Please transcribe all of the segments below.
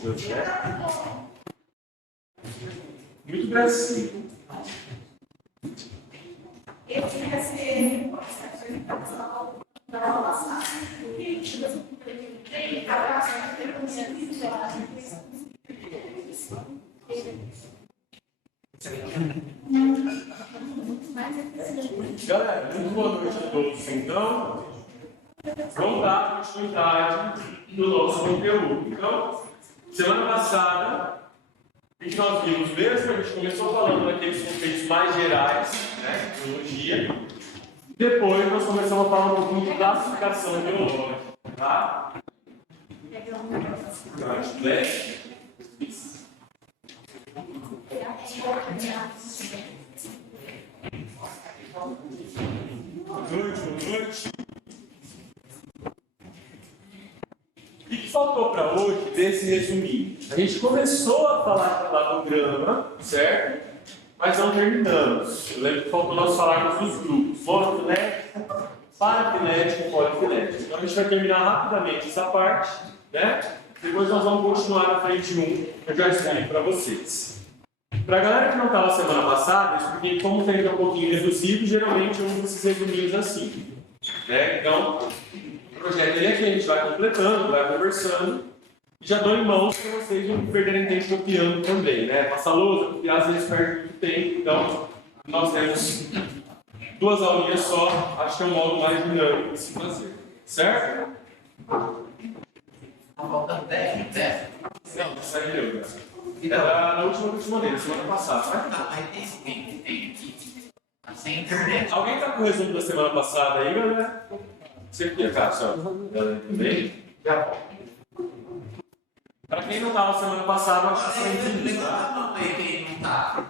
múltiplas, né? Muito gracioso. Esse vai ser Galera, muito boa noite a todos. Então, vamos dar continuidade no nosso conteúdo. Então, semana passada, o que nós vimos mesmo? A gente começou falando daqueles conceitos mais gerais, né, de biologia. Depois, nós começamos a falar um pouquinho de classificação biológica, tá? Boa noite. O que faltou para hoje desse resuminho? A gente começou a falar de cladograma, certo? Mas não terminamos. Eu lembro que faltou nós falarmos dos grupos: monofilético, parafilético e polifilético. Então a gente vai terminar rapidamente essa parte, né? Depois nós vamos continuar na frente 1, que eu já explico para vocês. Para a galera que não estava semana passada, eu expliquei como o tempo é um pouquinho reduzido, geralmente eu uso esses resuminhos assim, né? Então, o projeto é que a gente vai completando, vai conversando, e já dou em mãos para vocês não perderem tempo copiando também, né? Passar lousa, copiar às vezes perde muito tempo, então nós temos 2 aulinhas só, acho que é um modo mais dinâmico de se fazer, certo? Tá faltando 10, 10. Não, não saiu, né? Era na última que eu te mandei, semana passada. Tá, mas tem. Tá sem internet. Alguém tá com o resumo da semana passada aí, galera? Você aqui, Cássio? Galera, também? Já. Para quem não estava semana passada, eu acho que foi Levanta a mão aí quem não tá.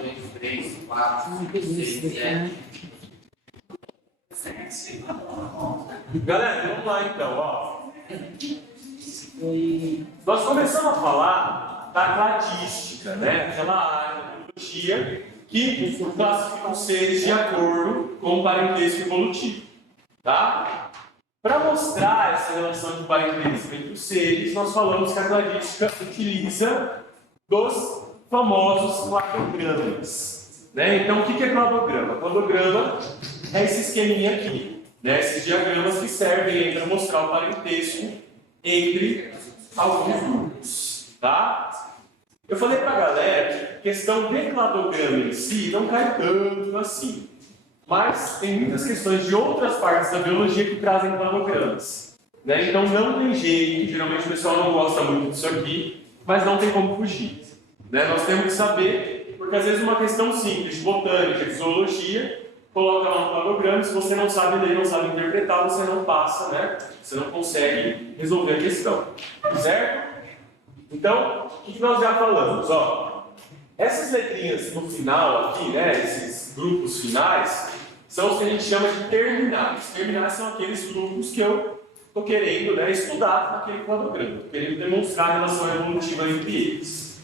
1, 2, 3, 4, 5, 6, 7. Galera, vamos lá então, ó. Nós começamos a falar da cladística, né? Aquela área da biologia que classifica os seres de acordo com o parentesco evolutivo, tá? Para mostrar essa relação de parentesco entre os seres, nós falamos que a cladística utiliza dos famosos cladogramas, né? Então, o que é cladograma? Cladograma é esse esqueminha aqui, né? Esses diagramas que servem para mostrar o parentesco entre alguns grupos, tá? Eu falei para a galera que a questão de cladograma em si não cai tanto assim, mas tem muitas questões de outras partes da biologia que trazem cladogramas, né? Então não tem jeito, geralmente o pessoal não gosta muito disso aqui, mas não tem como fugir, né? Nós temos que saber, porque às vezes uma questão simples de botânica, de zoologia, coloca lá um cladograma, se você não sabe ler, não sabe interpretar, você não passa, né? Você não consegue resolver a questão, certo? Então, o que nós já falamos? Ó, essas letrinhas no final aqui, né? Esses grupos finais, são os que a gente chama de terminais. Terminais são aqueles grupos que eu estou querendo, né, estudar naquele cladograma, estou querendo demonstrar a relação evolutiva entre eles.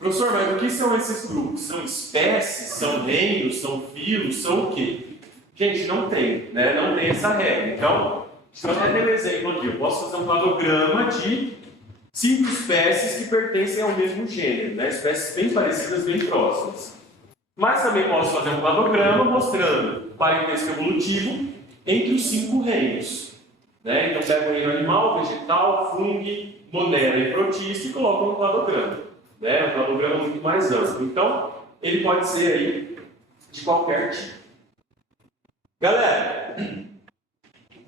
Professor, mas o que são esses grupos? São espécies? São reinos? São filos? São o quê? Gente, não tem, né? Não tem essa regra. Então, se eu até ter um exemplo aqui, eu posso fazer um cladograma de 5 espécies que pertencem ao mesmo gênero, né? Espécies bem parecidas, bem próximas. Mas também posso fazer um cladograma mostrando o parentesco evolutivo entre os 5 reinos, né? Então, pego o reino animal, vegetal, fungo, monera e protista e coloco no cladograma. Né? Um cladograma muito mais amplo. Então, ele pode ser aí de qualquer tipo. Galera,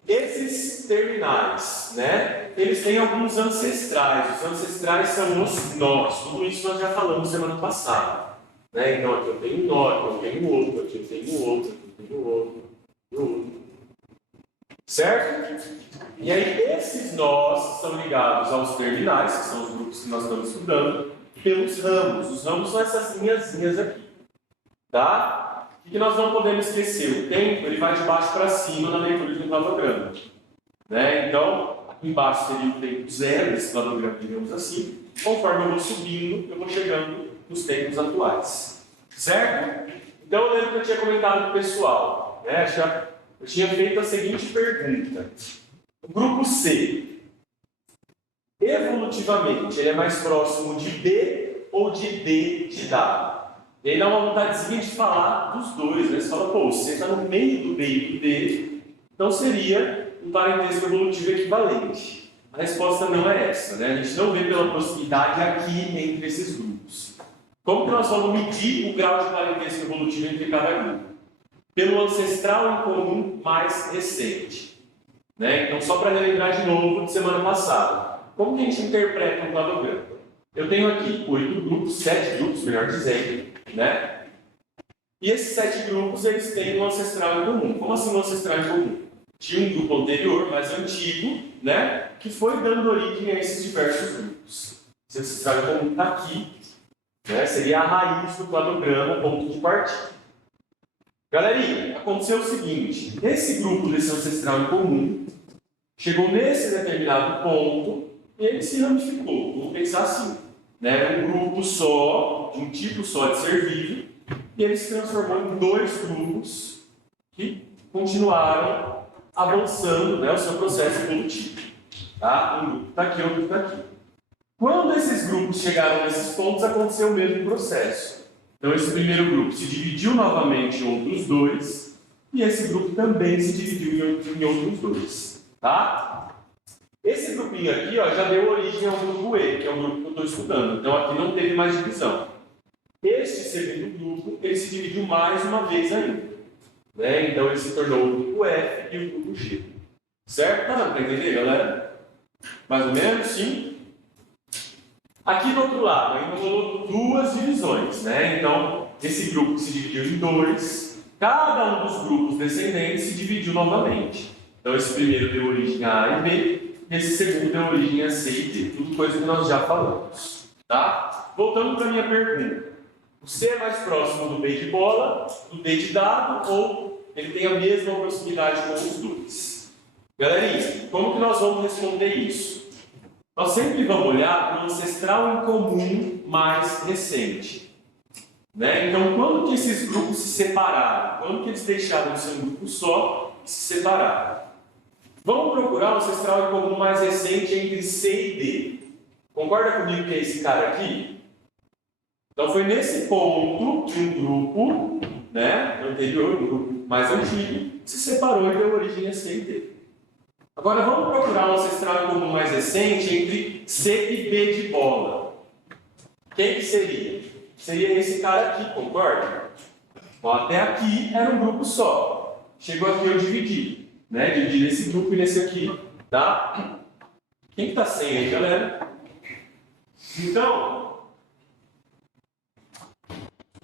esses terminais, né? Eles têm alguns ancestrais. Os ancestrais são os nós. Tudo isso nós já falamos semana passada. Né? Então, aqui eu tenho um nó, aqui eu tenho outro, aqui eu tenho outro, aqui eu tenho outro. Certo? E aí, esses nós são ligados aos terminais, que são os grupos que nós estamos estudando, pelos ramos. Os ramos são essas linhazinhas aqui, tá? O que nós não podemos esquecer? O tempo ele vai de baixo para cima na leitura de um cladograma, né? Então, aqui embaixo seria o tempo zero desse cladograma, digamos assim. Conforme eu vou subindo, eu vou chegando nos tempos atuais, certo? Então, eu lembro que eu tinha comentado com o pessoal, né? Eu tinha feito a seguinte pergunta: o grupo C evolutivamente, ele é mais próximo de B ou de D de W? E aí dá uma vontadezinha de falar dos dois, né? Você fala, pô, você está no meio do B e do D, então seria um parentesco evolutivo equivalente. A resposta não é essa, né? A gente não vê pela proximidade aqui entre esses grupos. Como que nós vamos medir o grau de parentesco evolutivo entre cada grupo? Pelo ancestral em comum mais recente. Né? Então, só para relembrar de novo de semana passada. Como que a gente interpreta um cladograma? Eu tenho aqui 8 grupos, 7 grupos, melhor dizendo, né? E esses 7 grupos, eles têm um ancestral em comum. Como assim um ancestral em comum? Tinha um grupo anterior, mais antigo, né? Que foi dando origem a esses diversos grupos. Esse ancestral em comum está aqui, né? Seria a raiz do cladograma, ponto de partida. Galerinha, aconteceu o seguinte, esse grupo desse ancestral em comum chegou nesse determinado ponto e ele se ramificou. Vamos pensar assim, né? Um grupo só, de um tipo só de ser vivo, e ele se transformou em 2 grupos que continuaram avançando, né, o seu processo evolutivo. Tá? Um grupo está aqui, outro está aqui. Quando esses grupos chegaram nesses pontos, aconteceu o mesmo processo. Então, esse primeiro grupo se dividiu novamente em outros 2, e esse grupo também se dividiu em outros 2. Tá? Esse grupinho aqui ó, já deu origem ao grupo E, que é o grupo que eu estou estudando. Então, aqui não teve mais divisão. Este segundo grupo, ele se dividiu mais uma vez ainda. Né? Então, ele se tornou o grupo F e o grupo G. Certo? Tá dando para entender, galera? Mais ou menos, sim? Aqui do outro lado, ainda rolou 2 divisões, né? Então, esse grupo se dividiu em 2, cada um dos grupos descendentes se dividiu novamente. Então, esse primeiro deu origem a A e B, e esse segundo deu origem a C e D. Tudo coisa que nós já falamos, tá? Voltando para a minha pergunta. O C é mais próximo do B de bola, do D de dado, ou ele tem a mesma proximidade com os dois? Galerinha, como que nós vamos responder isso? Nós sempre vamos olhar para o ancestral em comum mais recente. Né? Então, quando que esses grupos se separaram? Quando que eles deixaram de ser um grupo só e se separaram? Vamos procurar o ancestral em comum mais recente entre C e D. Concorda comigo que é esse cara aqui? Então, foi nesse ponto que um grupo, né, anterior, um grupo mais antigo, se separou e deu origem a C e D. Agora vamos procurar um ancestral em comum mais recente entre C e B de bola. Quem que seria? Seria esse cara aqui, concorda? Bom, até aqui era um grupo só. Chegou aqui eu dividi, né? Dividi nesse grupo e nesse aqui, tá? Quem que tá sem aí, galera? Então,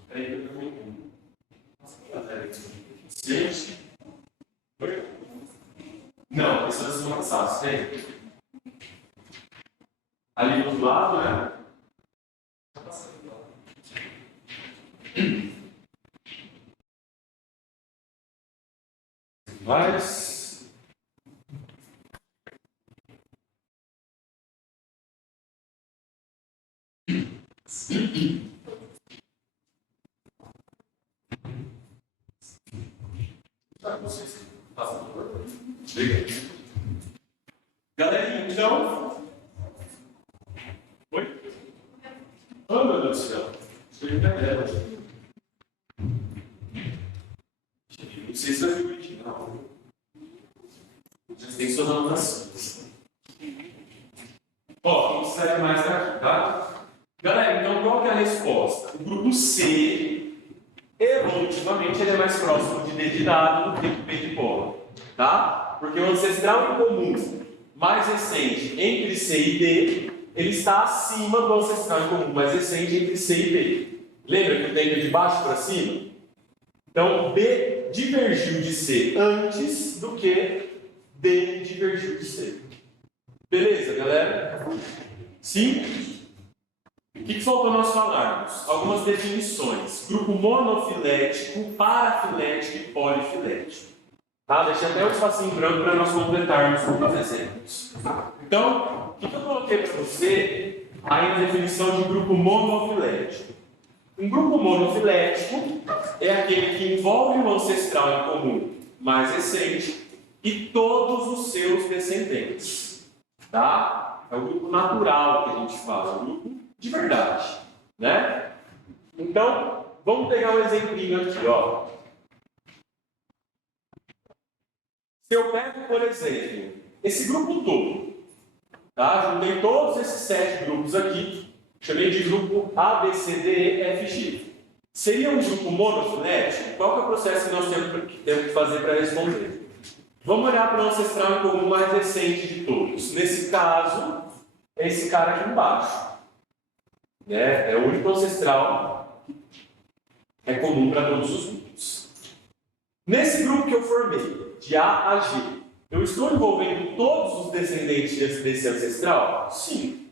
peraí que eu também. Gente. Não, esse é da semana passada, tem. Ali do outro lado, né? Várias. Galerinha, então. Oi? Oh, meu Deus do céu. Estou em tela. Não sei se vai ficar original. Já tem suas anotações. Ó, quem precisa de mais daqui, tá? Galera, então qual que é a resposta? O grupo C, evolutivamente, ele é mais próximo de D de dado do que de B de bola. Tá? Porque o ancestral em comum mais recente entre C e D, ele está acima do ancestral em comum mais recente entre C e D. Lembra que eu tenho de baixo para cima? Então, B divergiu de C antes do que D divergiu de C. Beleza, galera? Sim? O que faltou nós falarmos? Algumas definições. Grupo monofilético, parafilético e polifilético. Tá? Deixei até um espacinho branco para nós completarmos alguns exemplos. Então, o que eu coloquei para você aí na definição de grupo monofilético? Um grupo monofilético é aquele que envolve um ancestral em comum mais recente e todos os seus descendentes. Tá? É o grupo natural que a gente fala, o grupo de verdade, né? Então, vamos pegar um exemplinho aqui, ó. Se eu pego, por exemplo, esse grupo todo, tá? Juntei todos esses 7 grupos aqui, chamei de grupo A, B, C, D, E, F, G. Seria um grupo monofilético? Qual que é o processo que nós temos que fazer para responder? Vamos olhar para o ancestral em comum mais recente de todos. Nesse caso, é esse cara aqui embaixo. Né? É o único ancestral que é comum para todos os grupos. Nesse grupo que eu formei, de A a G, eu estou envolvendo todos os descendentes desse ancestral? Sim.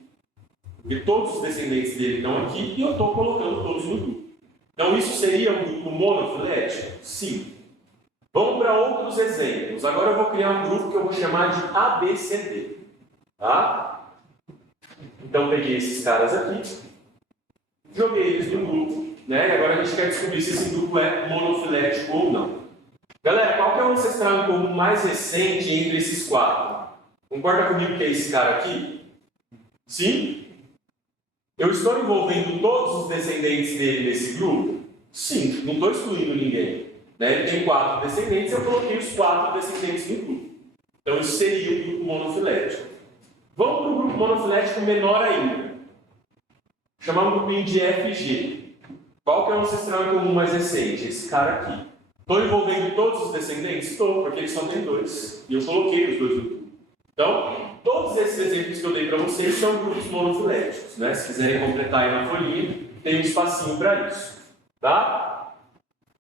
Porque todos os descendentes dele estão aqui e eu estou colocando todos no grupo. Então, isso seria um grupo monofilético? Sim. Vamos para outros exemplos. Agora eu vou criar um grupo que eu vou chamar de ABCD. Tá? Então, peguei esses caras aqui, joguei eles no grupo, né? E agora a gente quer descobrir se esse grupo é monofilético ou não. Galera, qual que é o ancestral em comum mais recente entre esses 4? Concorda comigo que é esse cara aqui? Sim? Eu estou envolvendo todos os descendentes dele nesse grupo? Sim, não estou excluindo ninguém. Né? Ele tem 4 descendentes, eu coloquei os 4 descendentes no grupo. Então, isso seria o grupo monofilético. Vamos para o grupo monofilético menor ainda. Chamar um grupinho de FG. Qual que é o ancestral em comum mais recente? Esse cara aqui. Estou envolvendo todos os descendentes? Estou, porque eles só têm 2. E eu coloquei os 2 no grupo. Então, todos esses exemplos que eu dei para vocês são grupos monofiléticos. Né? Se quiserem completar aí na folhinha, tem um espacinho para isso. Tá?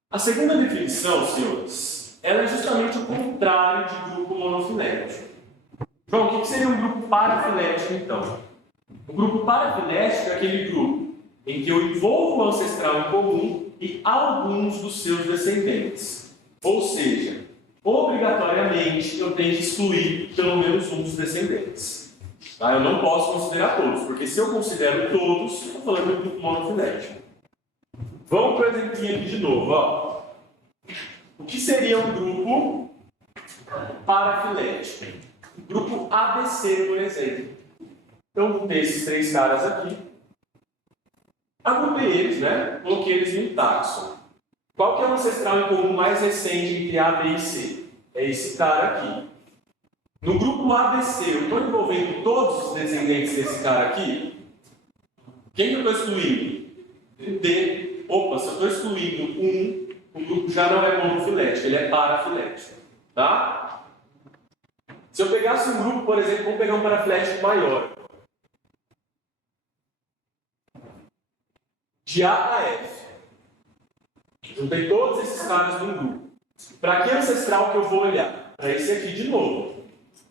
A segunda definição, senhores, ela é justamente o contrário de grupo monofilético. João, o que seria um grupo parafilético, então? O grupo parafilético é aquele grupo em que eu envolvo o ancestral em comum e alguns dos seus descendentes. Ou seja, obrigatoriamente eu tenho que excluir pelo menos um dos descendentes. Tá? Eu não posso considerar todos, porque se eu considero todos, eu estou falando de grupo monofilético. Vamos para o exemplinho aqui de novo. Ó. O que seria um grupo parafilético? Grupo ABC, por exemplo. Então, juntei esses 3 caras aqui. Agrupei eles, né? Coloquei eles em um táxon. Qual que é o ancestral em comum mais recente entre A, B e C? É esse cara aqui. No grupo ABC, eu estou envolvendo todos os descendentes desse cara aqui? Quem que eu estou excluindo? O D. Opa, se eu estou excluindo um, o grupo já não é monofilético, ele é parafilético. Tá? Se eu pegasse um grupo, por exemplo, vamos pegar um parafilético maior. De A a F. Juntei todos esses caras num grupo. Para que ancestral que eu vou olhar? Para esse aqui de novo.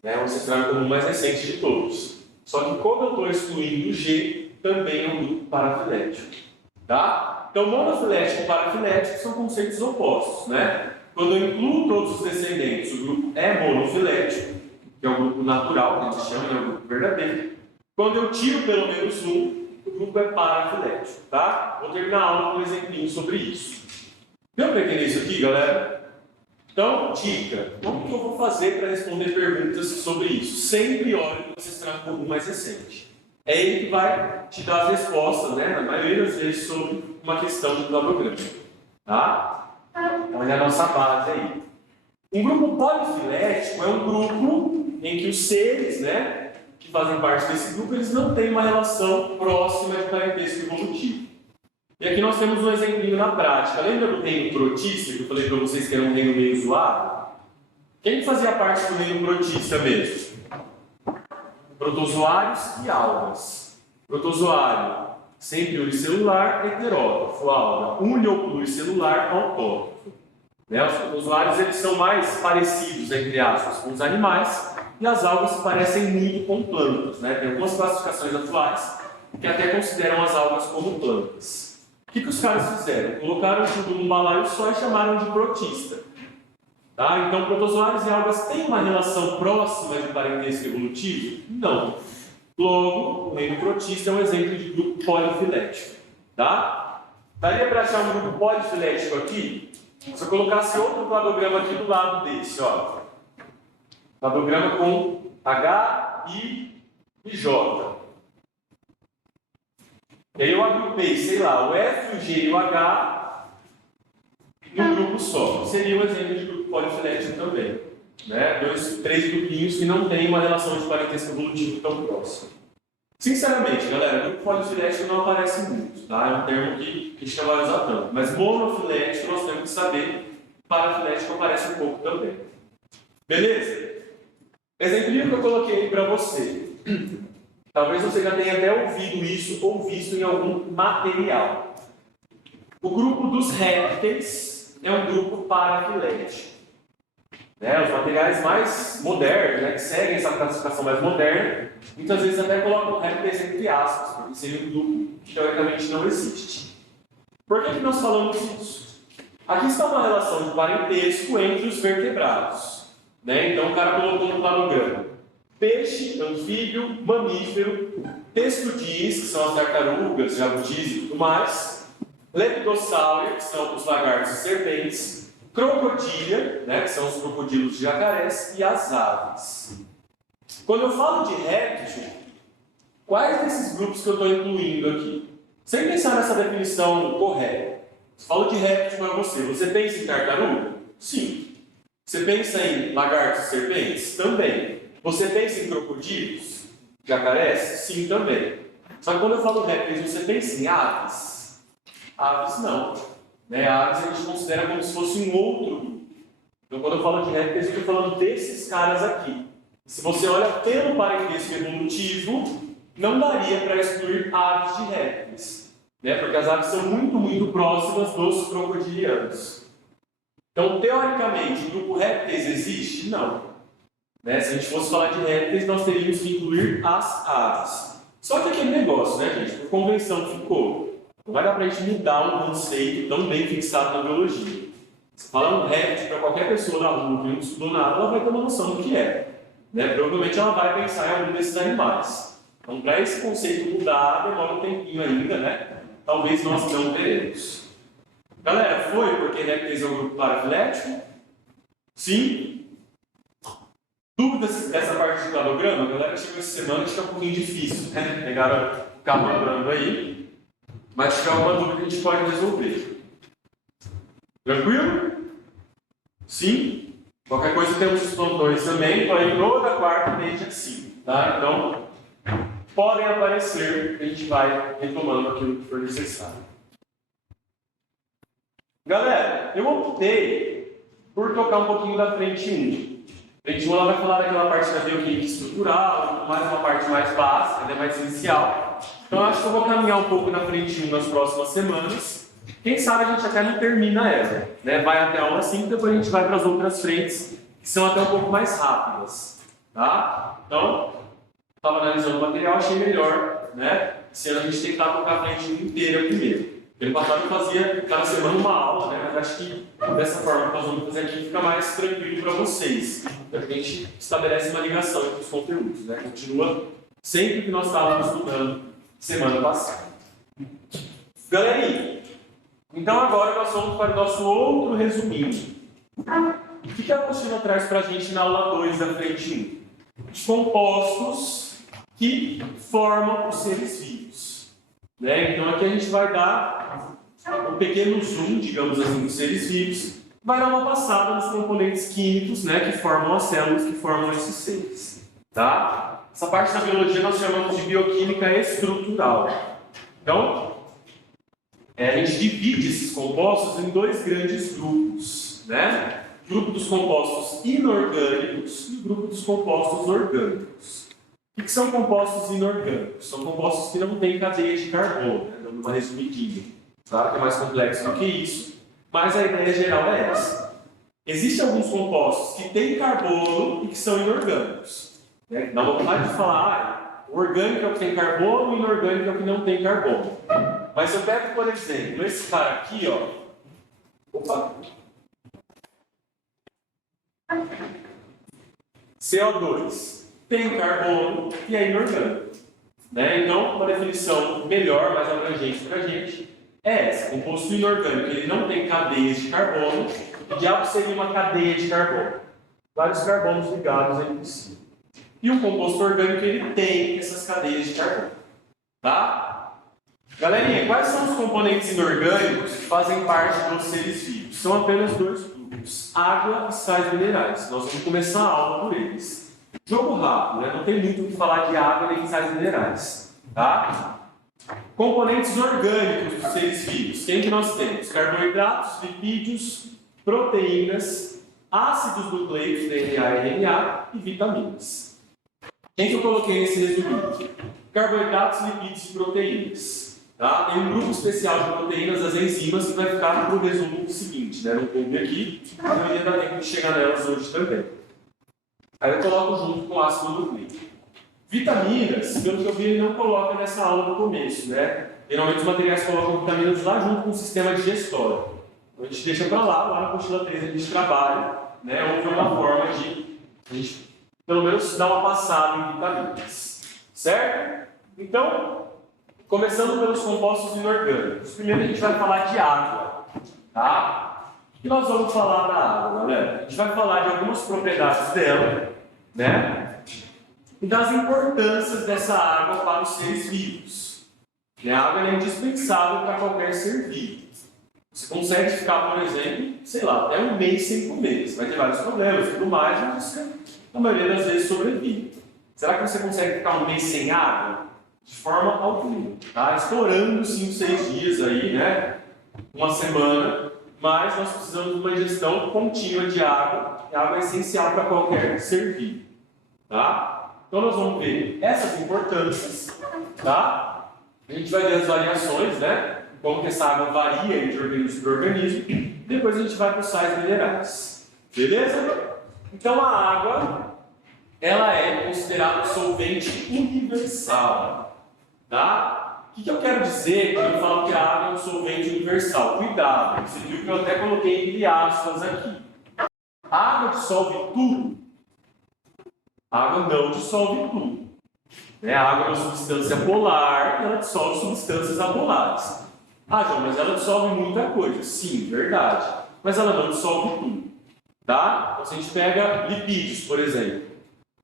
É o ancestral comum mais recente de todos. Só que como eu estou excluindo o G, também é um grupo parafilético. Tá? Então, monofilético e parafilético são conceitos opostos. Né? Quando eu incluo todos os descendentes, o grupo é monofilético, que é o grupo natural, que a gente chama, é o grupo verdadeiro. Quando eu tiro pelo menos um, o grupo é parafilético, tá? Vou terminar a aula com um exemplinho sobre isso. Deu para entender isso aqui, galera? Então, dica. Como que eu vou fazer para responder perguntas sobre isso? Sempre olhe para o ancestral comum mais recente. É ele que vai te dar as respostas, né? Na maioria das vezes, sobre uma questão do cladograma. Tá? Então, é a nossa base aí. Um grupo polifilético é um grupo em que os seres, né, que fazem parte desse grupo, eles não têm uma relação próxima de parentesco evolutivo. E aqui nós temos um exemplinho na prática. Lembra do reino protista, que eu falei para vocês que era um reino meio zoado? Quem fazia parte do reino protista mesmo? Protozoários e algas. Protozoário, sempre unicelular, heterótrofo. Alga, unipluricelular, autótrofo. Né? Os protozoários eles são mais parecidos, entre aspas, com os animais, e as algas se parecem muito com plantas. Né? Tem algumas classificações atuais que até consideram as algas como plantas. O que os caras fizeram? Colocaram tudo num balaio só e chamaram de protista. Tá? Então, protozoários e algas têm uma relação próxima de parentesco evolutivo? Não. Logo, o reino protista é um exemplo de grupo polifilético. Tá? Daria para achar um grupo polifilético aqui? Se eu colocasse outro cladograma aqui do lado desse, ó. Cladograma com H, I, e J. E aí eu agrupei, sei lá, o F, o G e o H num grupo só. Seria um exemplo de grupo polifilético também. Né? Três grupinhos que não têm uma relação de parentesco evolutivo tão próxima. Sinceramente, galera, grupo polifilético não aparece muito, tá? É um termo que a gente não vai usar tanto. Mas monofilético nós temos que saber, parafilético aparece um pouco também. Beleza? Exemplinho que eu coloquei para você. Talvez você já tenha até ouvido isso ou visto em algum material. O grupo dos répteis é um grupo parafilético. Os materiais mais modernos, que seguem essa classificação mais moderna, muitas vezes até colocam répteis entre aspas, porque seria um grupo que teoricamente não existe. Por que nós falamos isso? Aqui está uma relação de parentesco entre os vertebrados. Então o cara colocou no planograma: peixe, anfíbio, mamífero, testudis, que são as tartarugas, jabutis e tudo mais, lepidossauro, que são os lagartos e serpentes, crocodília, que são os crocodilos de jacarés, e as aves. Quando eu falo de réptil, quais desses grupos que eu estou incluindo aqui? Sem pensar nessa definição correta. Se falo de réptil para você, você pensa em tartaruga? Sim. Você pensa em lagartos e serpentes? Também. Você pensa em crocodilos? Jacarés? Sim, também. Só que quando eu falo répteis, você pensa em aves? Aves não. Aves a gente considera como se fosse um outro grupo. Então, quando eu falo de répteis, eu estou falando desses caras aqui. Se você olha pelo parentesco evolutivo, não daria para excluir aves de répteis. Porque as aves são muito, muito próximas dos crocodilianos. Então, teoricamente, o grupo répteis existe? Não. Se a gente fosse falar de répteis, nós teríamos que incluir as aves. Só que aquele negócio, gente, por convenção ficou. Não vai dar para a gente mudar um conceito tão bem fixado na biologia. Se falar um réptil para qualquer pessoa da rua que não estudou nada, ela vai ter uma noção do que é. Provavelmente ela vai pensar em algum desses animais. Então, para esse conceito mudar, demora um tempinho ainda, Talvez nós não veremos. Galera, foi porque répteis é um grupo parafilético? Sim. Dúvidas dessa parte do cladograma? A galera chegou essa semana e fica um pouquinho difícil, Pegaram o carro andando aí. Mas se tiver alguma dúvida, a gente pode resolver. Tranquilo? Sim? Qualquer coisa temos os plantões também, porém toda quarta mês assim, tá? Então, podem aparecer, a gente vai retomando aquilo que for necessário. Galera, eu optei por tocar um pouquinho da frente 1. Frente 1 ela vai falar daquela parte da bioquímica estrutural, mais uma parte mais básica, mais inicial. Então, eu acho que eu vou caminhar um pouco na frente 1 nas próximas semanas. Quem sabe a gente até não termina ela, Vai até a aula 5, depois a gente vai para as outras frentes, que são até um pouco mais rápidas, tá? Então, estava analisando o material, achei melhor, Se a gente tentar tocar a frente inteira primeiro. Ano passado eu fazia cada semana uma aula, Mas acho que dessa forma que nós vamos fazer aqui fica mais tranquilo para vocês. Então, a gente estabelece uma ligação entre os conteúdos, Continua sempre que nós estávamos estudando semana passada. Galerinha, então agora nós vamos para o nosso outro resuminho. O que a apostila traz para a gente na aula 2 da frente 1? Os compostos que formam os seres vivos. Então aqui a gente vai dar um pequeno zoom, digamos assim, dos seres vivos. Vai dar uma passada nos componentes químicos, que formam as células, que formam esses seres. Tá? Essa parte da biologia nós chamamos de bioquímica estrutural. Então, a gente divide esses compostos em dois grandes grupos, O grupo dos compostos inorgânicos e o grupo dos compostos orgânicos. O que são compostos inorgânicos? São compostos que não têm cadeia de carbono, dando uma resumidinha. Claro que é mais complexo do que isso, mas a ideia geral é essa. Existem alguns compostos que têm carbono e que são inorgânicos. Dá vontade de falar, o orgânico é o que tem carbono e o inorgânico é o que não tem carbono. Mas eu pego, por exemplo, esse cara aqui, Opa! CO2 tem carbono e é inorgânico. Então, uma definição melhor, mais abrangente para a gente, é essa. Composto inorgânico, ele não tem cadeias de carbono. O diabo seria uma cadeia de carbono. Vários carbonos ligados entre si. E o composto orgânico ele tem essas cadeias de carbono. Tá? Galerinha, quais são os componentes inorgânicos que fazem parte dos seres vivos? São apenas dois grupos: água e sais minerais. Nós vamos começar a aula por eles. Jogo rápido, né? Não tem muito o que falar de água nem de sais minerais. Tá? Componentes orgânicos dos seres vivos. Quem que nós temos? Carboidratos, lipídios, proteínas, ácidos nucleicos, DNA e RNA e vitaminas. Quem que eu coloquei nesse resumo? Carboidratos, lipídios e proteínas. Tá? Tem um grupo especial de proteínas, as enzimas, que vai ficar no resumo seguinte, né? Não coube aqui, mas eu ia dar tempo de chegar nelas hoje também. Aí eu coloco junto com o ácido nucleico. Vitaminas, pelo que eu vi, ele não coloca nessa aula no começo, né? Geralmente os materiais colocam vitaminas lá junto com o sistema digestório. Então a gente deixa para lá na apostila 3 a gente trabalha, né? Ou de uma forma de a gente, pelo menos, dar uma passada em vitaminas. Certo? Então, começando pelos compostos inorgânicos. Primeiro a gente vai falar de água, tá? O que nós vamos falar da água, galera? A gente vai falar de algumas propriedades dela, né? E das importâncias dessa água para os seres vivos. A água é indispensável para qualquer ser vivo. Você consegue ficar, por exemplo, sei lá, até um mês sem comer. Você vai ter vários problemas e tudo mais, mas você, na maioria das vezes, sobrevive. Será que você consegue ficar um mês sem água? De forma alguma. Tá? Estourando 5, 6 dias aí, né? Uma semana. Mas nós precisamos de uma ingestão contínua de água. E a água é essencial para qualquer ser vivo. Tá? Então nós vamos ver essas importâncias, tá? A gente vai ver as variações, né? Como que essa água varia entre organismo e organismo. Depois a gente vai para os sais minerais. Beleza? Então a água, ela é considerada um solvente universal, tá? O que eu quero dizer quando eu falo que a água é um solvente universal? Cuidado, você viu que eu até coloquei entre aspas aqui. A água dissolve tudo? A água não dissolve tudo. A água é uma substância polar, ela dissolve substâncias apolares. Ah, João, mas ela dissolve muita coisa. Sim, verdade. Mas ela não dissolve tudo. Tá? Então, se a gente pega lipídios, por exemplo.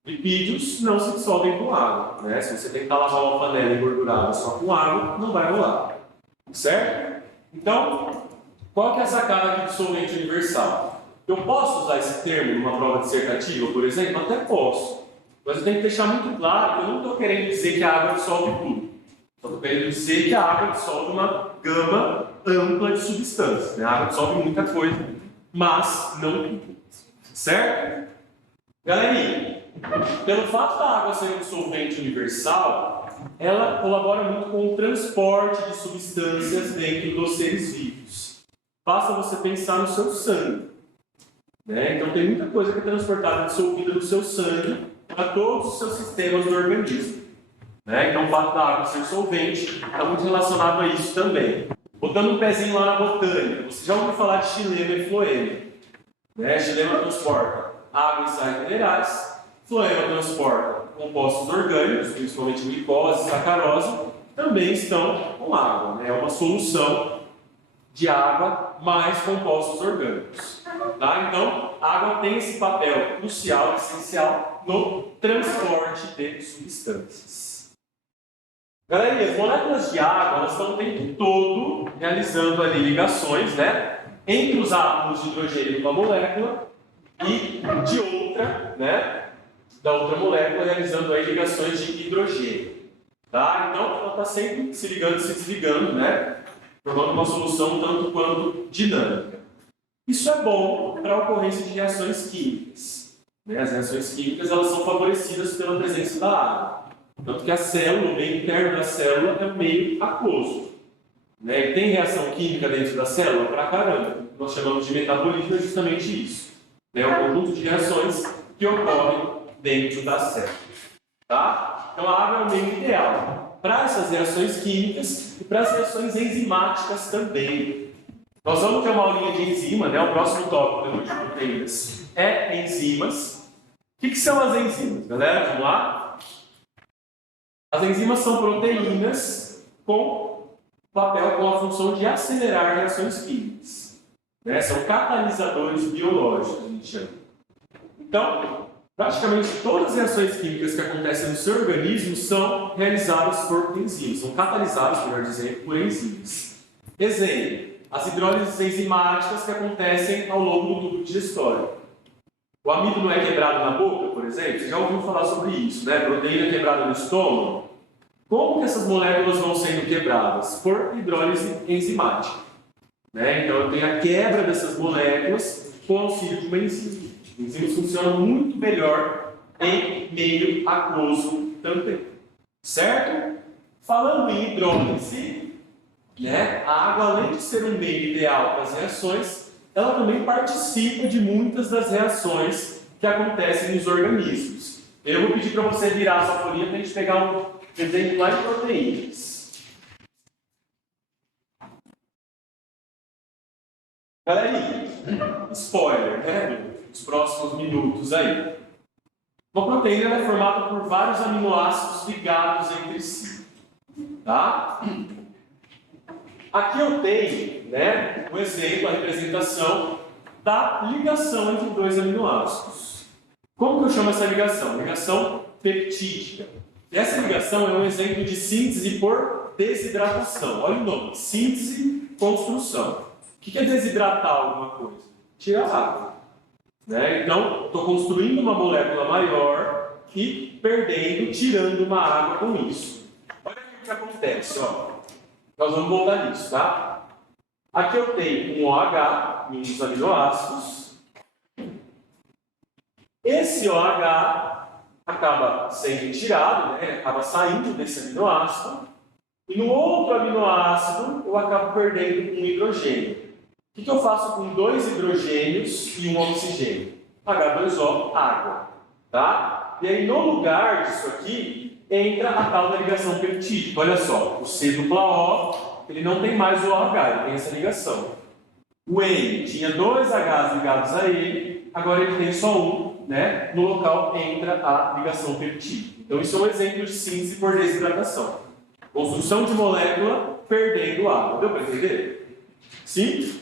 Lipídios não se dissolvem com água. Né? Se você tentar lavar uma panela engordurada só com água, não vai rolar. Certo? Então, qual que é a sacada aqui do solvente universal? Eu posso usar esse termo numa prova dissertativa, por exemplo? Até posso. Mas eu tenho que deixar muito claro que eu não estou querendo dizer que a água dissolve tudo. Estou querendo dizer que a água dissolve uma gama ampla de substâncias. A água dissolve muita coisa, mas não tudo. Certo? Galerinha, pelo fato da água ser um solvente universal, ela colabora muito com o transporte de substâncias dentro dos seres vivos. Basta você pensar no seu sangue. Então tem muita coisa que é transportada, dissolvida no seu sangue para todos os seus sistemas do organismo. Então o fato da água ser solvente está muito relacionado a isso também. Botando um pezinho lá na botânica, você já ouviu falar de xilema e floema? Xilema transporta água e sais minerais, floema transporta compostos orgânicos, principalmente glicose e sacarose, também estão com água. É uma solução de água mais compostos orgânicos. Tá? Então, a água tem esse papel crucial, essencial, no transporte de substâncias. Galera, as moléculas de água elas estão o tempo todo realizando ali ligações, né, entre os átomos de hidrogênio de uma molécula e de outra, né, da outra molécula, realizando aí ligações de hidrogênio. Tá? Então, ela está sempre se ligando e se desligando, né, formando uma solução tanto quanto dinâmica. Isso é bom para a ocorrência de reações químicas. As reações químicas elas são favorecidas pela presença da água. Tanto que a célula, o meio interno da célula, é um meio aquoso. E tem reação química dentro da célula? Pra caramba. Nós chamamos de metabolismo, é justamente isso. É um conjunto de reações que ocorrem dentro da célula. Tá? Então a água é o meio ideal para essas reações químicas e para as reações enzimáticas também. Nós vamos ter uma aulinha de enzima, né? O próximo tópico depois de proteínas é enzimas. O que são as enzimas, galera? Vamos lá? As enzimas são proteínas com papel, com a função de acelerar reações químicas. São catalisadores biológicos, a gente chama. Então, Praticamente todas as reações químicas que acontecem no seu organismo são realizadas por enzimas, são catalisadas, melhor dizendo, por enzimas. Exemplo, as hidrólises enzimáticas que acontecem ao longo do tubo digestório. O amido não é quebrado na boca, por exemplo? Você já ouviu falar sobre isso, né? Proteína quebrada no estômago. Como que essas moléculas vão sendo quebradas? Por hidrólise enzimática. Né? Então, eu tenho a quebra dessas moléculas com o auxílio de uma enzima. Enzimas funcionam muito melhor em meio aquoso também. Certo? Falando em hidrólise, né, a água, além de ser um meio ideal para as reações, ela também participa de muitas das reações que acontecem nos organismos. Eu vou pedir para você virar a sua folhinha para a gente pegar um exemplo lá de proteínas. Galerinha, spoiler, né? Nos próximos minutos aí. Uma proteína é formada por vários aminoácidos ligados entre si. Tá? Aqui eu tenho, né, um exemplo, a representação da ligação entre dois aminoácidos. Como que eu chamo essa ligação? Ligação peptídica. E essa ligação é um exemplo de síntese por desidratação. Olha o nome, síntese, construção. O que é desidratar alguma coisa? Tirar água. Né? Então, estou construindo uma molécula maior e perdendo, tirando uma água com isso. Olha o que acontece, ó. Nós vamos voltar nisso, tá? Aqui eu tenho um OH, um dos aminoácidos. Esse OH acaba sendo tirado, né? Acaba saindo desse aminoácido. E no outro aminoácido, eu acabo perdendo um hidrogênio. O que eu faço com dois hidrogênios e um oxigênio? H2O, água. Tá? E aí, no lugar disso aqui, entra a tal da ligação peptídica. Olha só, o C dupla O, ele não tem mais o OH, ele tem essa ligação. O N tinha dois Hs ligados a ele, agora ele tem só um, né? No local entra a ligação peptídica. Então, isso é um exemplo de síntese por desidratação. Construção de molécula perdendo água. Deu para entender? Sim?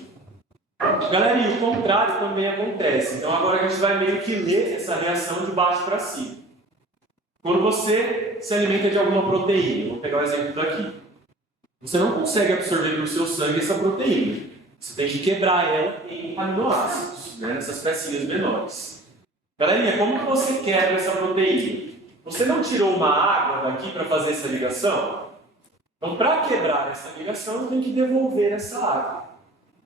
Galera, e o contrário também acontece. Então, agora a gente vai meio que ler essa reação de baixo para cima. Quando você se alimenta de alguma proteína, vou pegar o exemplo daqui. Você não consegue absorver pelo seu sangue essa proteína. Você tem que quebrar ela em aminoácidos, né, nessas pecinhas menores. Galerinha, como que você quebra essa proteína? Você não tirou uma água daqui para fazer essa ligação? Então, para quebrar essa ligação, eu tenho que devolver essa água.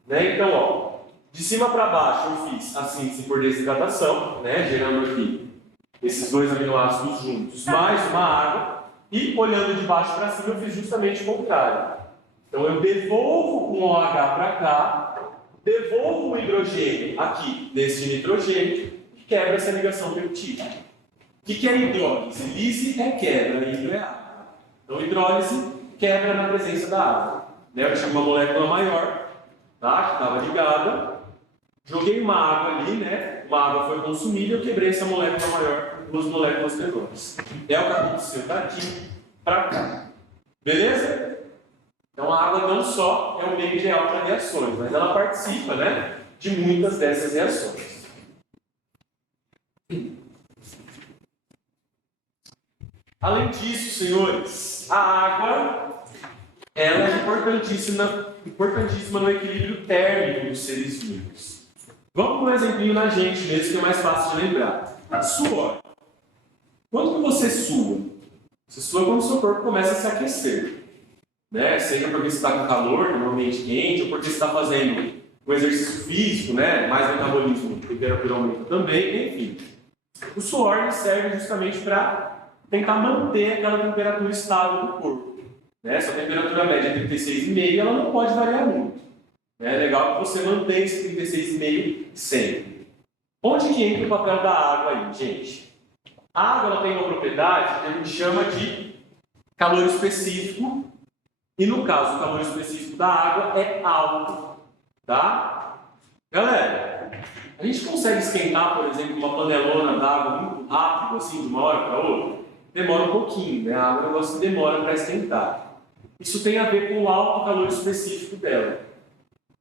Né? Então, ó, de cima para baixo eu fiz a síntese por desidratação, né, gerando aqui esses dois aminoácidos juntos, mais uma água, e olhando de baixo para cima eu fiz justamente o contrário. Então eu devolvo um OH para cá, devolvo o hidrogênio aqui desse nitrogênio e quebra essa ligação peptídica. O que é hidrólise? Lise é quebra, hidro é água. Então hidrólise quebra na presença da água. Né? Eu tinha uma molécula maior, tá, que estava ligada, joguei uma água ali, né? Uma água foi consumida e eu quebrei essa molécula maior em duas moléculas menores. É o que aconteceu daqui para cá. Beleza? Então a água não só é um meio ideal para reações, mas ela participa, né, de muitas dessas reações. Além disso, senhores, a água ela é importantíssima no equilíbrio térmico dos seres vivos. Vamos com um exemplinho na gente mesmo, que é mais fácil de lembrar. Suor. Quando que você sua? Você sua quando o seu corpo começa a se aquecer. Né? Seja porque você está com calor, normalmente quente, ou porque você está fazendo um exercício físico, né? Mais metabolismo, temperatura aumenta também, enfim. O suor serve justamente para tentar manter aquela temperatura estável do corpo. Né? Se a temperatura média é 36,5, ela não pode variar muito. É legal que você mantenha esse 36,5 sempre. Onde que entra o papel da água aí, gente? A água ela tem uma propriedade que a gente chama de calor específico. E no caso, o calor específico da água é alto. Tá? Galera, a gente consegue esquentar, por exemplo, uma panelona d'água muito rápido, assim, de uma hora para outra? Demora um pouquinho, né? A água é um negócio que demora para esquentar. Isso tem a ver com o alto calor específico dela.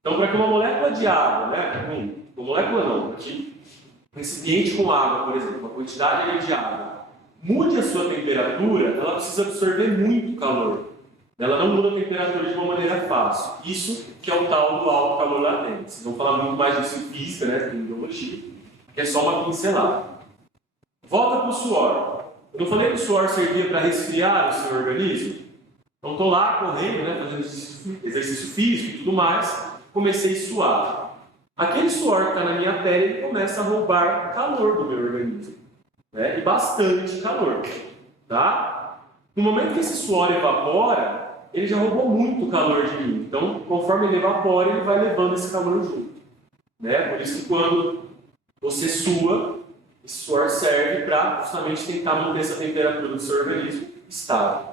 Então, para que uma molécula de água, né? Uma molécula não, aqui. um recipiente com água, por exemplo, uma quantidade de água, mude a sua temperatura, ela precisa absorver muito calor. Ela não muda a temperatura de uma maneira fácil. Isso que é o tal do alto calor latente. Vocês vão falar muito mais disso em física, né, em biologia, que é só uma pincelada. Volta para o suor. Eu não falei que o suor servia para resfriar o seu organismo? Então estou lá correndo, né, fazendo exercício físico e tudo mais, comecei a suar. Aquele suor que está na minha pele ele começa a roubar calor do meu organismo, né, e bastante calor. Tá? No momento que esse suor evapora, ele já roubou muito calor de mim. Então, conforme ele evapora, ele vai levando esse calor junto. Né? Por isso que quando você sua, esse suor serve para justamente tentar manter essa temperatura do seu organismo estável.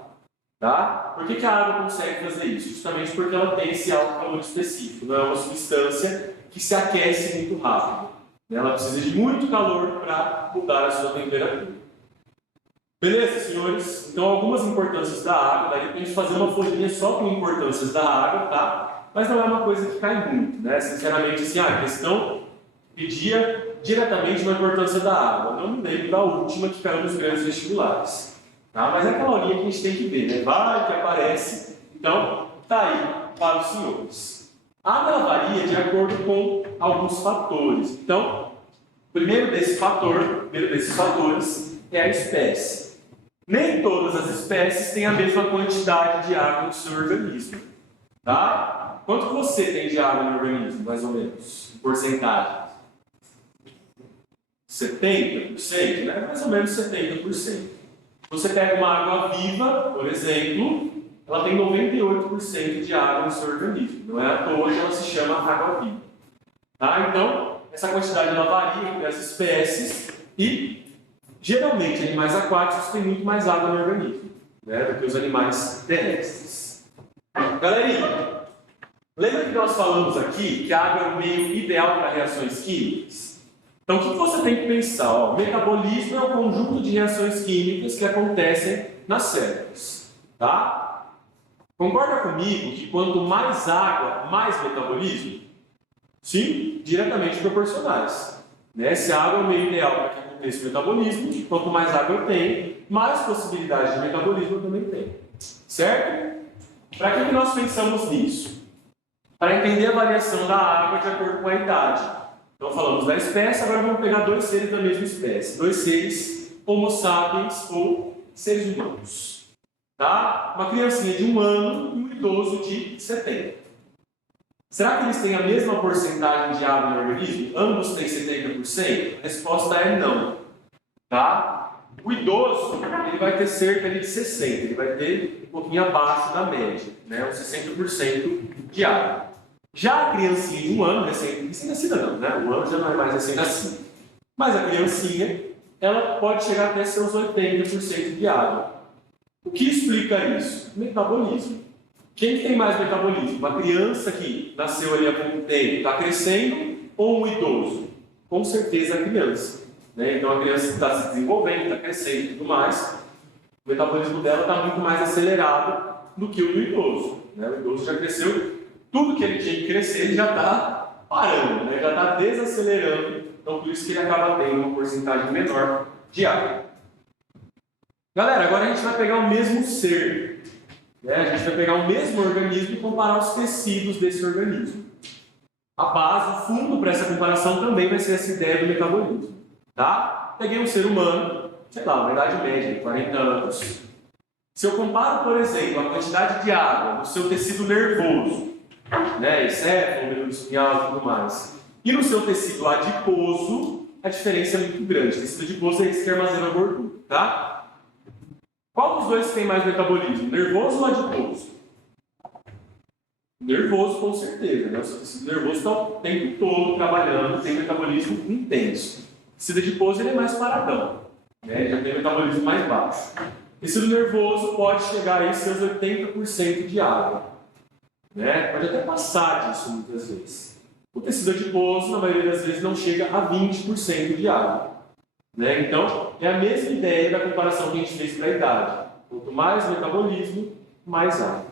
Tá? Por que a água consegue fazer isso? Justamente porque ela tem esse alto calor específico. Não é uma substância que se aquece muito rápido. Ela precisa de muito calor para mudar a sua temperatura. Beleza, senhores? Então, algumas importâncias da água. Daí a gente fazer uma folhinha só com importâncias da água, tá? Mas não é uma coisa que cai muito, né? Sinceramente, assim, a questão pedia diretamente uma importância da água. Não me lembro da última que caiu nos grandes vestibulares. Tá? Mas é aquela horinha que a gente tem que ver, né? Vai que aparece. Então, tá aí para os senhores. A água ela varia de acordo com alguns fatores. Então, o primeiro desses fatores é a espécie. Nem todas as espécies têm a mesma quantidade de água no seu organismo. Tá? Quanto que você tem de água no organismo, mais ou menos? Em porcentagem? 70%? Né? Mais ou menos 70%. Você pega uma água viva, por exemplo, ela tem 98% de água no seu organismo. Não é à toa que ela se chama água viva. Tá? Então, essa quantidade ela varia entre as espécies e, geralmente, animais aquáticos têm muito mais água no organismo, né, do que os animais terrestres. Galerinha, lembra que nós falamos aqui que a água é o meio ideal para reações químicas? Então, o que você tem que pensar? Ó, o metabolismo é um conjunto de reações químicas que acontecem nas células. Tá? Concorda comigo que quanto mais água, mais metabolismo? Sim, diretamente proporcionais. Né? Se a água é o meio ideal para que aconteça o metabolismo, quanto mais água eu tenho, mais possibilidade de metabolismo eu também tenho. Certo? Para que nós pensamos nisso? Para entender a variação da água de acordo com a idade. Então falamos da espécie, agora vamos pegar dois seres da mesma espécie. Dois seres homo sapiens ou seres humanos. Tá? Uma criancinha de 1 ano e um idoso de 70. Será que eles têm a mesma porcentagem de água no organismo? Ambos têm 70%? A resposta é não. Tá? O idoso ele vai ter cerca de 60%. Ele vai ter um pouquinho abaixo da média, né? Uns 60% de água. Já a criancinha de 1 ano, recém-nascida não, né? 1 ano já não é mais recém-nascida. Mas a criancinha, ela pode chegar até seus 80% de água. O que explica isso? Metabolismo. Quem tem mais metabolismo? Uma criança que nasceu ali há pouco tempo, está crescendo, ou um idoso? Com certeza a criança. Né? Então a criança está se desenvolvendo, está crescendo e tudo mais. O metabolismo dela está muito mais acelerado do que o do idoso. Né? O idoso já cresceu. Tudo que ele tinha que crescer, ele já está parando, né? Já está desacelerando, então por isso que ele acaba tendo uma porcentagem menor de água. Galera, agora a gente vai pegar o mesmo ser, né? A gente vai pegar o mesmo organismo e comparar os tecidos desse organismo. A base, o fundo para essa comparação também vai ser essa ideia do metabolismo. Tá? Peguei um ser humano, sei lá, uma idade média de 40 anos. Se eu comparo, por exemplo, a quantidade de água no seu tecido nervoso, né, encéfalo, medula espinhal e tudo mais, e no seu tecido adiposo, a diferença é muito grande. O tecido adiposo é esse que armazena a gordura, tá? Qual dos dois tem mais metabolismo, nervoso ou adiposo? Nervoso, com certeza, né? O seu tecido nervoso está o tempo todo trabalhando, tem metabolismo intenso. O tecido adiposo ele é mais paradão, né? Ele já tem metabolismo mais baixo. O tecido nervoso pode chegar a seus 80% de água. Né? Pode até passar disso muitas vezes. O tecido adiposo, na maioria das vezes, não chega a 20% de água. Né? Então, é a mesma ideia da comparação que a gente fez para a idade. Quanto mais metabolismo, mais água.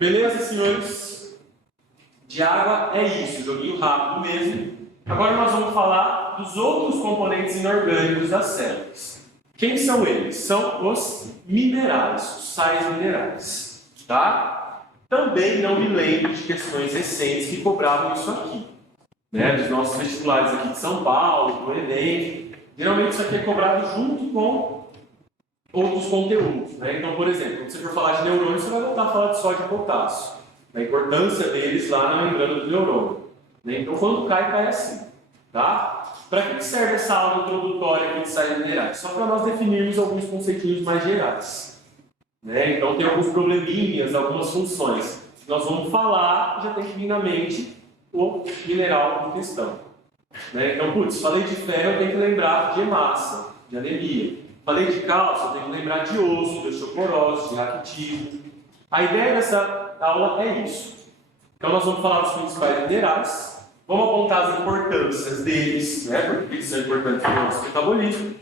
Beleza, senhores? De água é isso, joguinho rápido mesmo. Agora nós vamos falar dos outros componentes inorgânicos das células. Quem são eles? São os minerais, os sais minerais. Tá? Também não me lembro de questões recentes que cobravam isso aqui. Né? Dos nossos vestibulares aqui de São Paulo, do Enem. Geralmente isso aqui é cobrado junto com outros conteúdos. Né? Então, por exemplo, quando você for falar de neurônio, você vai voltar a falar de sódio e potássio. A importância deles lá na membrana do neurônio. Né? Então, quando cai, cai assim. Tá? Para que serve essa aula introdutória aqui de sais minerais? Só para nós definirmos alguns conceitinhos mais gerais. Né? Então, tem alguns probleminhas, algumas funções. Nós vamos falar, já tem que vir na mente o mineral em questão. Né? Então, putz, falei de ferro, eu tenho que lembrar de hemácia, de anemia. Falei de cálcio, eu tenho que lembrar de osso, de osteoporose, de raquitismo. A ideia dessa aula é isso. Então, nós vamos falar dos principais minerais, vamos apontar as importâncias deles, né? Porque eles são importantes para o nosso metabolismo.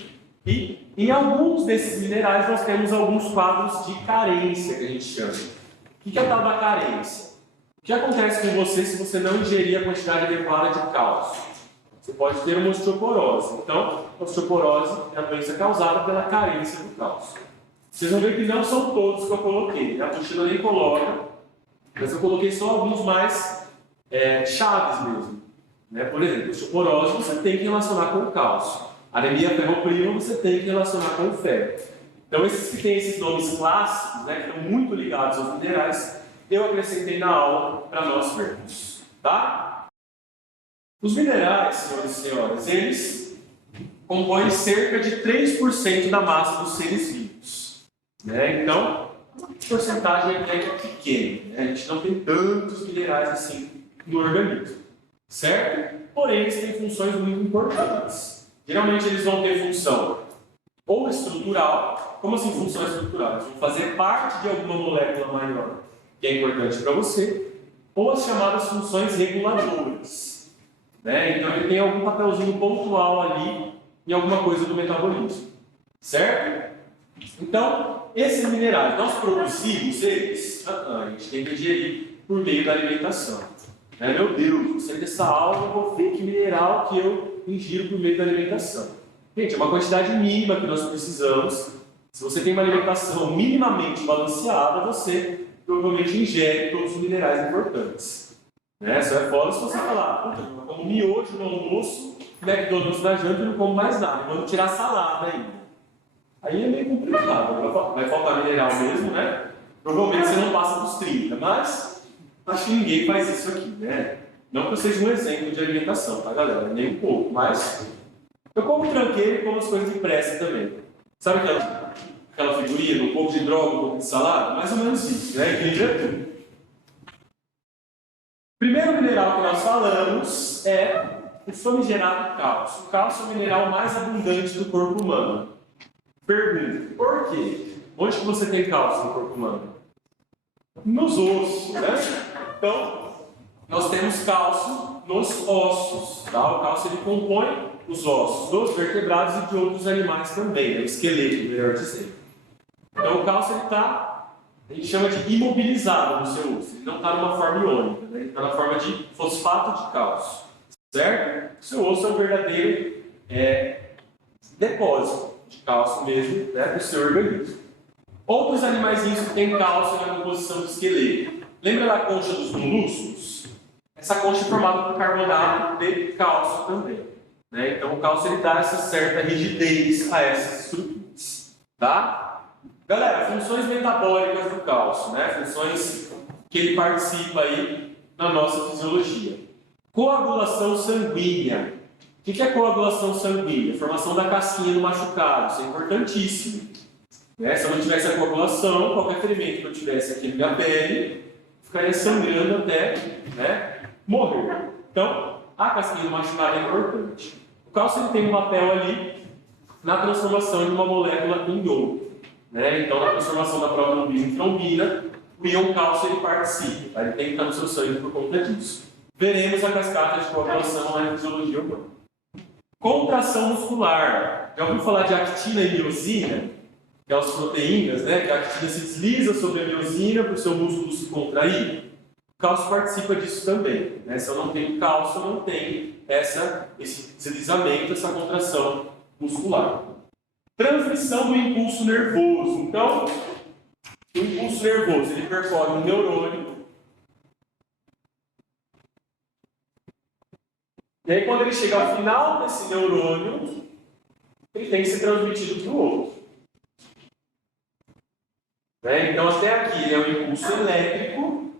E em alguns desses minerais nós temos alguns quadros de carência, que a gente chama. O que é a tal da carência? O que acontece com você se você não ingerir a quantidade adequada de cálcio? Você pode ter uma osteoporose. Então, a osteoporose é a doença causada pela carência do cálcio. Vocês vão ver que não são todos que eu coloquei. A apostila nem coloca, mas eu coloquei só alguns mais chaves mesmo. Né? Por exemplo, osteoporose você tem que relacionar com o cálcio. Anemia ferroprima você tem que relacionar com o ferro. Então, esses que têm esses nomes clássicos, né, que estão muito ligados aos minerais, eu acrescentei na aula para nós vermos. Tá? Os minerais, senhores e senhoras, eles compõem cerca de 3% da massa dos seres vivos. Né? Então, a porcentagem é pequena. Né? A gente não tem tantos minerais assim no organismo. Certo? Porém, eles têm funções muito importantes. Geralmente, eles vão ter função ou estrutural. Como assim função estrutural? Eles vão fazer parte de alguma molécula maior que é importante para você, ou as chamadas funções reguladoras. Né? Então, ele tem algum papelzinho pontual ali em alguma coisa do metabolismo. Certo? Então, esses minerais, nós produzimos eles, a gente tem que digerir por meio da alimentação. Meu Deus, você dessa aula eu vou ver que mineral que eu ingiro por meio da alimentação. Gente, é uma quantidade mínima que nós precisamos. Se você tem uma alimentação minimamente balanceada, você provavelmente ingere todos os minerais importantes. Só é foda se você falar, eu como miojo no almoço, McDonald's na janta e não como mais nada. Vamos tirar salada ainda. Aí é meio complicado, vai faltar mineral mesmo, né? Provavelmente você não passa dos 30, mas acho que ninguém faz isso aqui, né? Não que eu seja um exemplo de alimentação, tá, galera? Nem um pouco, mas eu como tranqueiro e como as coisas de pressa também. Sabe aquela figurinha do pouco de droga, um pouco de salada? Mais ou menos isso, né? Equilibra tudo. Primeiro mineral que nós falamos é o famigerado cálcio. O cálcio é o mineral mais abundante do corpo humano. Pergunta, por quê? Onde que você tem cálcio no corpo humano? Nos ossos, né? Então, nós temos cálcio nos ossos, tá? O cálcio ele compõe os ossos dos vertebrados e de outros animais também, né? O esqueleto, melhor dizer. Então, o cálcio ele está, a gente chama de imobilizado no seu osso. Ele não está numa forma iônica, né? Ele está na forma de fosfato de cálcio, certo? O seu osso é um verdadeiro depósito de cálcio mesmo, né, do seu organismo. Outros animaizinhos que têm cálcio na composição do esqueleto. Lembra da concha dos moluscos? Essa concha é formada por carbonato de cálcio também. Né? Então o cálcio ele dá essa certa rigidez a essas estruturas. Tá? Galera, funções metabólicas do cálcio, né? Funções que ele participa aí na nossa fisiologia. Coagulação sanguínea. O que é coagulação sanguínea? Formação da casquinha do machucado, isso é importantíssimo. Se eu não tivesse a coagulação, qualquer ferimento que eu tivesse aqui na minha pele, ficaria sangrando até morrer. Então, a casquinha do machucado é importante. O cálcio ele tem um papel ali na transformação de uma molécula em ion. Então, na transformação da protrombina em trombina, o íon cálcio ele participa. Tá? Ele tem que estar no seu sangue por conta disso. Veremos a cascata de coagulação lá em fisiologia humana. Contração muscular. Já ouviu falar de actina e miosina? Que são as proteínas, né? Que a actina se desliza sobre a miosina para o seu músculo se contrair. O cálcio participa disso também, né? Se eu não tenho cálcio, eu não tenho esse deslizamento, essa contração muscular. Transmissão do impulso nervoso. Então, o impulso nervoso, ele percorre um neurônio. E aí, quando ele chega ao final desse neurônio, ele tem que ser transmitido para o outro. Né? Então, até aqui, ele é um impulso elétrico,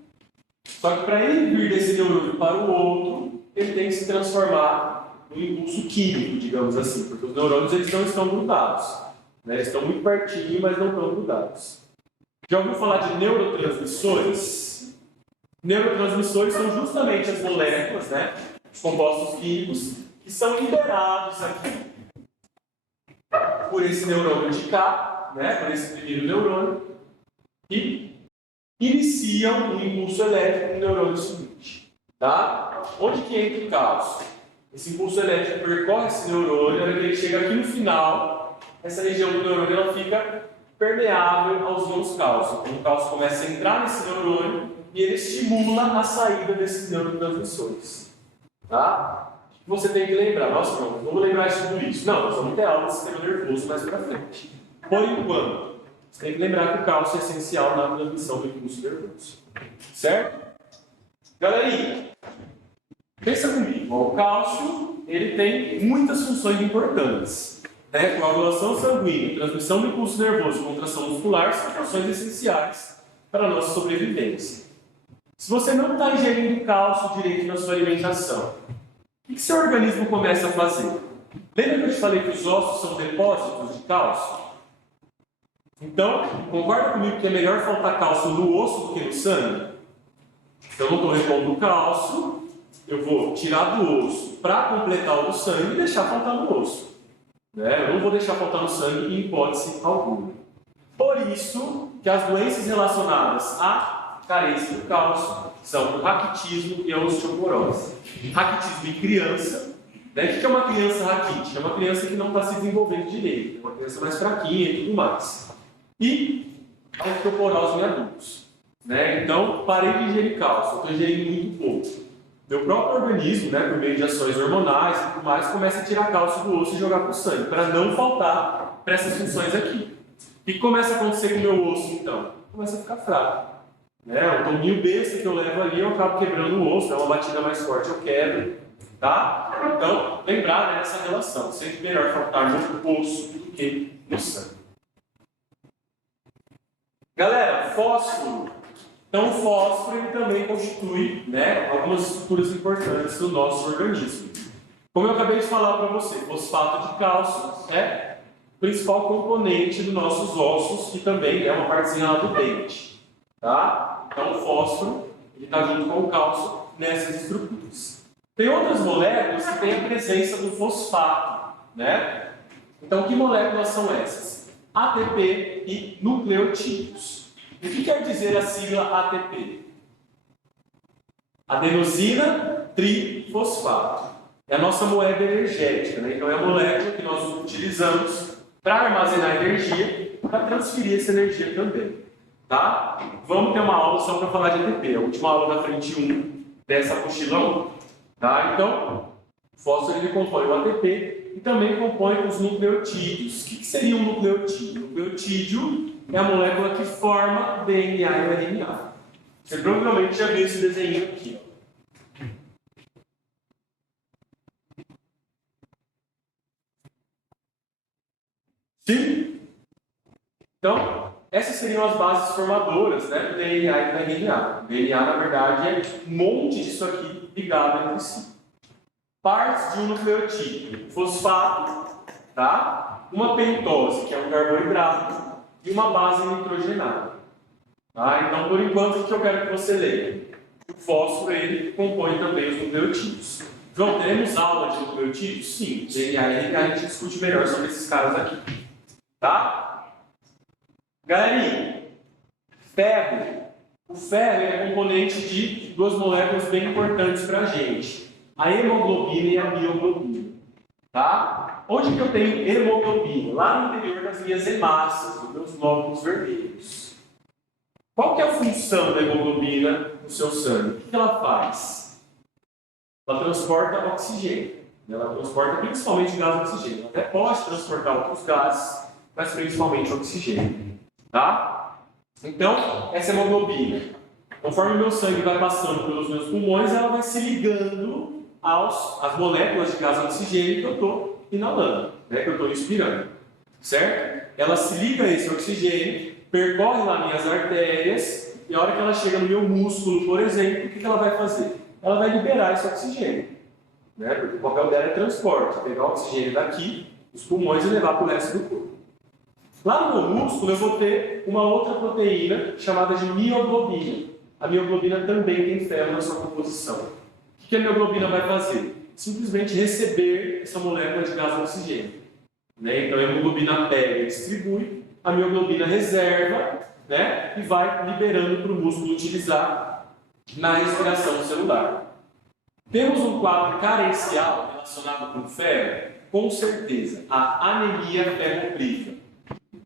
só que para ele vir desse neurônio para o outro, ele tem que se transformar num impulso químico, digamos assim, porque os neurônios eles não estão grudados. Né? Eles estão muito pertinho, mas não estão grudados. Já ouviu falar de neurotransmissores? Neurotransmissores são justamente as moléculas, né, os compostos químicos, que são liberados aqui por esse neurônio de cá, né, por esse primeiro neurônio, e iniciam um impulso elétrico no neurônio seguinte. Tá? Onde que entra o cálcio? Esse impulso elétrico percorre esse neurônio, na hora que ele chega aqui no final, essa região do neurônio ela fica permeável aos íons cálcio. Então, o cálcio começa a entrar nesse neurônio e ele estimula a saída desses neurotransmissores. Tá? Você tem que lembrar, nossa, não vamos lembrar de tudo isso. Não, nós vamos ter aula de sistema nervoso mais para frente. Por enquanto, você tem que lembrar que o cálcio é essencial na transmissão do impulso nervoso. Certo? Galerinha, pensa comigo. O cálcio ele tem muitas funções importantes. Né? Coagulação sanguínea, transmissão do impulso nervoso, contração muscular são funções essenciais para a nossa sobrevivência. Se você não está ingerindo cálcio direito na sua alimentação, o que seu organismo começa a fazer? Lembra que eu te falei que os ossos são depósitos de cálcio? Então, concorda comigo que é melhor faltar cálcio no osso do que no sangue? Então, eu não estou repondo cálcio, eu vou tirar do osso para completar o do sangue e deixar faltar no osso. Né? Eu não vou deixar faltar no sangue em hipótese alguma. Por isso que as doenças relacionadas à carência do cálcio são o raquitismo e a osteoporose. Raquitismo em criança. Né? O que é uma criança raquítica? É uma criança que não está se desenvolvendo direito, é uma criança mais fraquinha e tudo mais. E a osteoporose em adultos. Né? Então, parei de ingerir cálcio, estou ingerindo muito pouco. Meu próprio organismo, né, por meio de ações hormonais e tudo mais, começa a tirar cálcio do osso e jogar para o sangue, para não faltar para essas funções aqui. O que começa a acontecer com o meu osso, então? Começa a ficar fraco. Né? O tominho besta que eu levo ali, eu acabo quebrando o osso, dá uma batida mais forte, eu quebro. Tá? Então, lembrar né, dessa relação. Sempre melhor faltar no osso do que no sangue. Galera, fósforo. Então, o fósforo ele também constitui né, algumas estruturas importantes do nosso organismo. Como eu acabei de falar para você, fosfato de cálcio é o principal componente dos nossos ossos e também é uma partezinha lá do dente. Tá? Então, o fósforo está junto com o cálcio nessas estruturas. Tem outras moléculas que têm a presença do fosfato. Né? Então, que moléculas são essas? ATP e nucleotídeos. O que quer dizer a sigla ATP? Adenosina trifosfato. É a nossa moeda energética, né? Então é a molécula que nós utilizamos para armazenar energia, para transferir essa energia também. Tá? Vamos ter uma aula só para falar de ATP, a última aula da frente 1 dessa apostila 1. Tá? Então, o fósforo ele compõe o ATP e também compõe os nucleotídeos. O que seria um nucleotídeo? O nucleotídeo é a molécula que forma DNA e RNA. Você provavelmente já viu esse desenho aqui. Ó. Sim? Então, essas seriam as bases formadoras né, do DNA e do RNA. O DNA, na verdade, é um monte disso aqui ligado entre si. Partes de um nucleotídeo. Fosfato, tá? Uma pentose, que é um carboidrato, e uma base nitrogenada. Tá? Então, por enquanto, o que eu quero que você leia? O fósforo, ele compõe também os nucleotídeos. João, teremos aula de nucleotídeos? Sim. DNA e RNA, a gente discute melhor sobre esses caras aqui. Tá? Galerinha, ferro. O ferro é componente de duas moléculas bem importantes para a gente. A hemoglobina e a mioglobina. Tá? Onde que eu tenho hemoglobina? Lá no interior das minhas hemácias, dos meus glóbulos vermelhos. Qual que é a função da hemoglobina no seu sangue? O que ela faz? Ela transporta oxigênio. Ela transporta principalmente gás e oxigênio. Ela até pode transportar outros gases, mas principalmente oxigênio. Tá? Então, essa hemoglobina, conforme o meu sangue vai passando pelos meus pulmões, ela vai se ligando às moléculas de gás e oxigênio que eu estou inalando, né, que eu estou inspirando. Certo? Ela se liga a esse oxigênio, percorre lá minhas artérias, e a hora que ela chega no meu músculo, por exemplo, o que ela vai fazer? Ela vai liberar esse oxigênio. Né? Porque o papel dela é transporte, pegar o oxigênio daqui, dos pulmões, e levar para o resto do corpo. Lá no meu músculo eu vou ter uma outra proteína chamada de mioglobina. A mioglobina também tem ferro na sua composição. O que a mioglobina vai fazer? Simplesmente receber essa molécula de gás e oxigênio. Né? Então a hemoglobina pega e distribui, a mioglobina reserva, né? E vai liberando para o músculo utilizar na respiração celular. Temos um quadro carencial relacionado com ferro? Com certeza, a anemia ferropriva.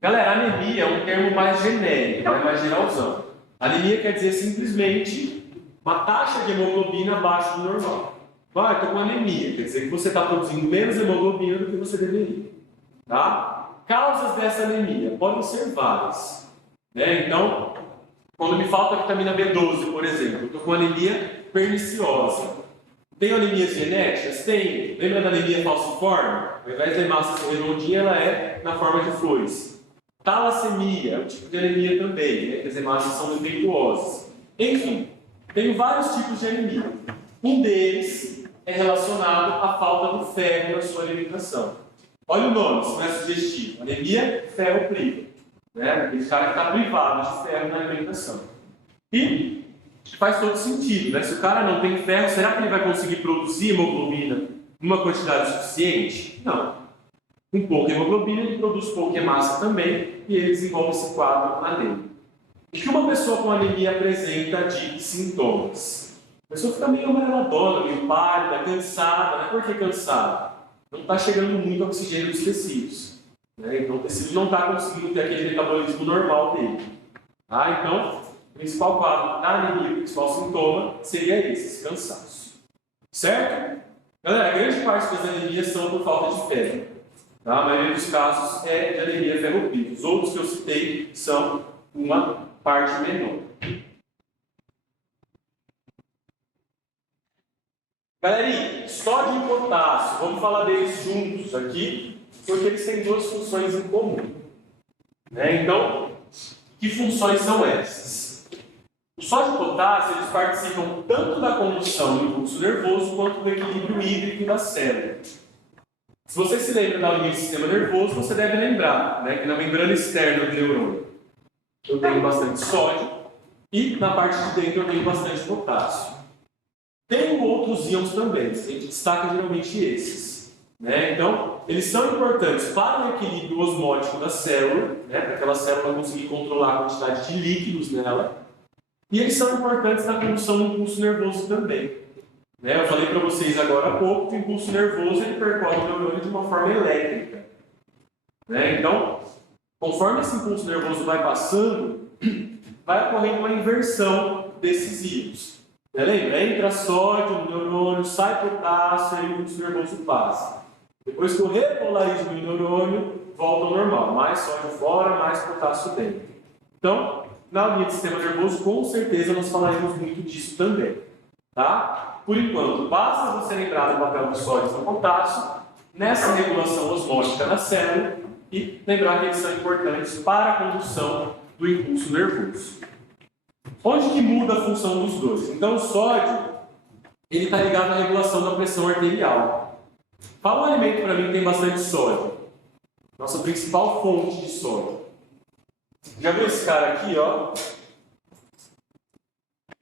Galera, anemia é um termo mais genérico, mais geralzão. Anemia quer dizer simplesmente uma taxa de hemoglobina abaixo do normal. Vai, estou com anemia, quer dizer que você está produzindo menos hemoglobina do que você deveria. Tá? Causas dessa anemia podem ser várias. Né? Então, quando me falta vitamina B12, por exemplo, eu estou com anemia perniciosa. Tem anemias genéticas? Tem. Lembra da anemia falciforme? Ao invés de massa ser redondinha, ela é na forma de flores. Talassemia é um tipo de anemia também, né? Que as hemácias são defeituosas. Enfim, tem vários tipos de anemia. Um deles é relacionado à falta do ferro na sua alimentação. Olha o nome, se não é sugestivo. Anemia ferropriva. Né? Aquele cara que está privado de ferro na alimentação. E faz todo sentido, né? Se o cara não tem ferro, será que ele vai conseguir produzir hemoglobina numa quantidade suficiente? Não. Com pouca hemoglobina, ele produz pouca hemácia também e ele desenvolve esse quadro anêmico. O que uma pessoa com anemia apresenta de sintomas? A pessoa fica meio amareladona, meio pálida, cansada. Né? Por que cansada? Não está chegando muito oxigênio nos tecidos. Né? Então o tecido não está conseguindo ter aquele metabolismo normal dele. Tá? Então, o principal quadro da anemia, o principal sintoma seria esse cansaço. Certo? Galera, a grande parte das anemias são por falta de ferro. Tá? A maioria dos casos é de anemia ferropriva. Os outros que eu citei são uma parte menor. Galerinha, sódio e potássio, vamos falar deles juntos aqui, porque eles têm duas funções em comum. Né? Então, que funções são essas? O sódio e o potássio eles participam tanto da condução do impulso nervoso quanto do equilíbrio hídrico da célula. Se você se lembra da linha do sistema nervoso, você deve lembrar, né, que na membrana externa do neurônio eu tenho bastante sódio e na parte de dentro eu tenho bastante potássio. Tem outros íons também, a gente destaca geralmente esses. Né? Então, eles são importantes para o equilíbrio osmótico da célula, né, para aquela célula conseguir controlar a quantidade de líquidos nela, e eles são importantes na condução do impulso nervoso também. Né? Eu falei para vocês agora há pouco que o impulso nervoso ele percorre o neurônio de uma forma elétrica. Né? Então, conforme esse impulso nervoso vai passando, vai ocorrendo uma inversão desses íons. Né? Lembra? Entra sódio no neurônio, sai potássio e o impulso nervoso passa. Depois que eu repolarizo o neurônio, volta ao normal. Mais sódio fora, mais potássio dentro. Então, na linha do sistema nervoso, com certeza nós falaremos muito disso também. Tá? Por enquanto, basta você lembrar do papel do sódio e do potássio nessa regulação osmótica da célula e lembrar que eles são importantes para a condução do impulso nervoso. Onde que muda a função dos dois? Então, o sódio ele está ligado à regulação da pressão arterial. Fala um alimento para mim que tem bastante sódio. Nossa principal fonte de sódio. Já viu esse cara aqui, ó?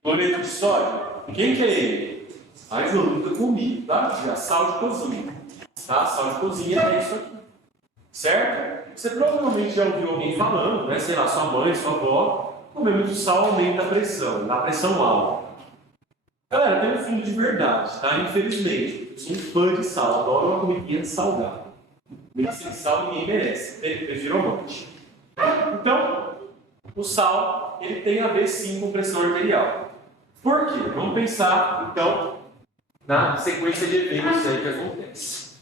Cloreto de sódio? Quem que é ele? Mas eu nunca comi, tá? Já sal de cozinha. Tá? Sal de cozinha é isso aqui. Certo? Você provavelmente já ouviu alguém falando, né? Sei lá, sua mãe, sua avó, comer muito sal aumenta a pressão, dá pressão alta. Galera, tem um fundo de verdade, tá? Infelizmente, eu sou um fã de sal, adoro uma comidinha salgada. Comida sem sal ninguém merece, prefiro a morte. Então, o sal ele tem a ver sim com pressão arterial. Por quê? Vamos pensar, então, na sequência de eventos aí que acontece.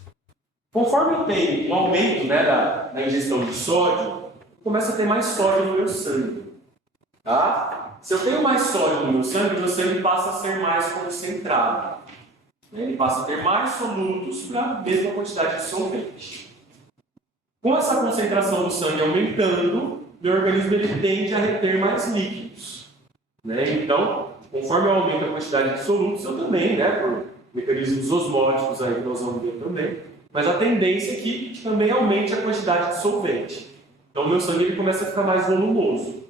Conforme tem um aumento, né, da ingestão de sódio, começa a ter mais sódio no meu sangue. Tá? Se eu tenho mais sódio no meu sangue passa a ser mais concentrado. Ele passa a ter mais solutos para a mesma quantidade de solvente. Com essa concentração do sangue aumentando, meu organismo ele tende a reter mais líquidos. Né? Então, conforme eu aumento a quantidade de solutos, eu também, né, por mecanismos osmóticos aí que nós vamos ver também, mas a tendência é que também aumente a quantidade de solvente. Então, o meu sangue ele começa a ficar mais volumoso.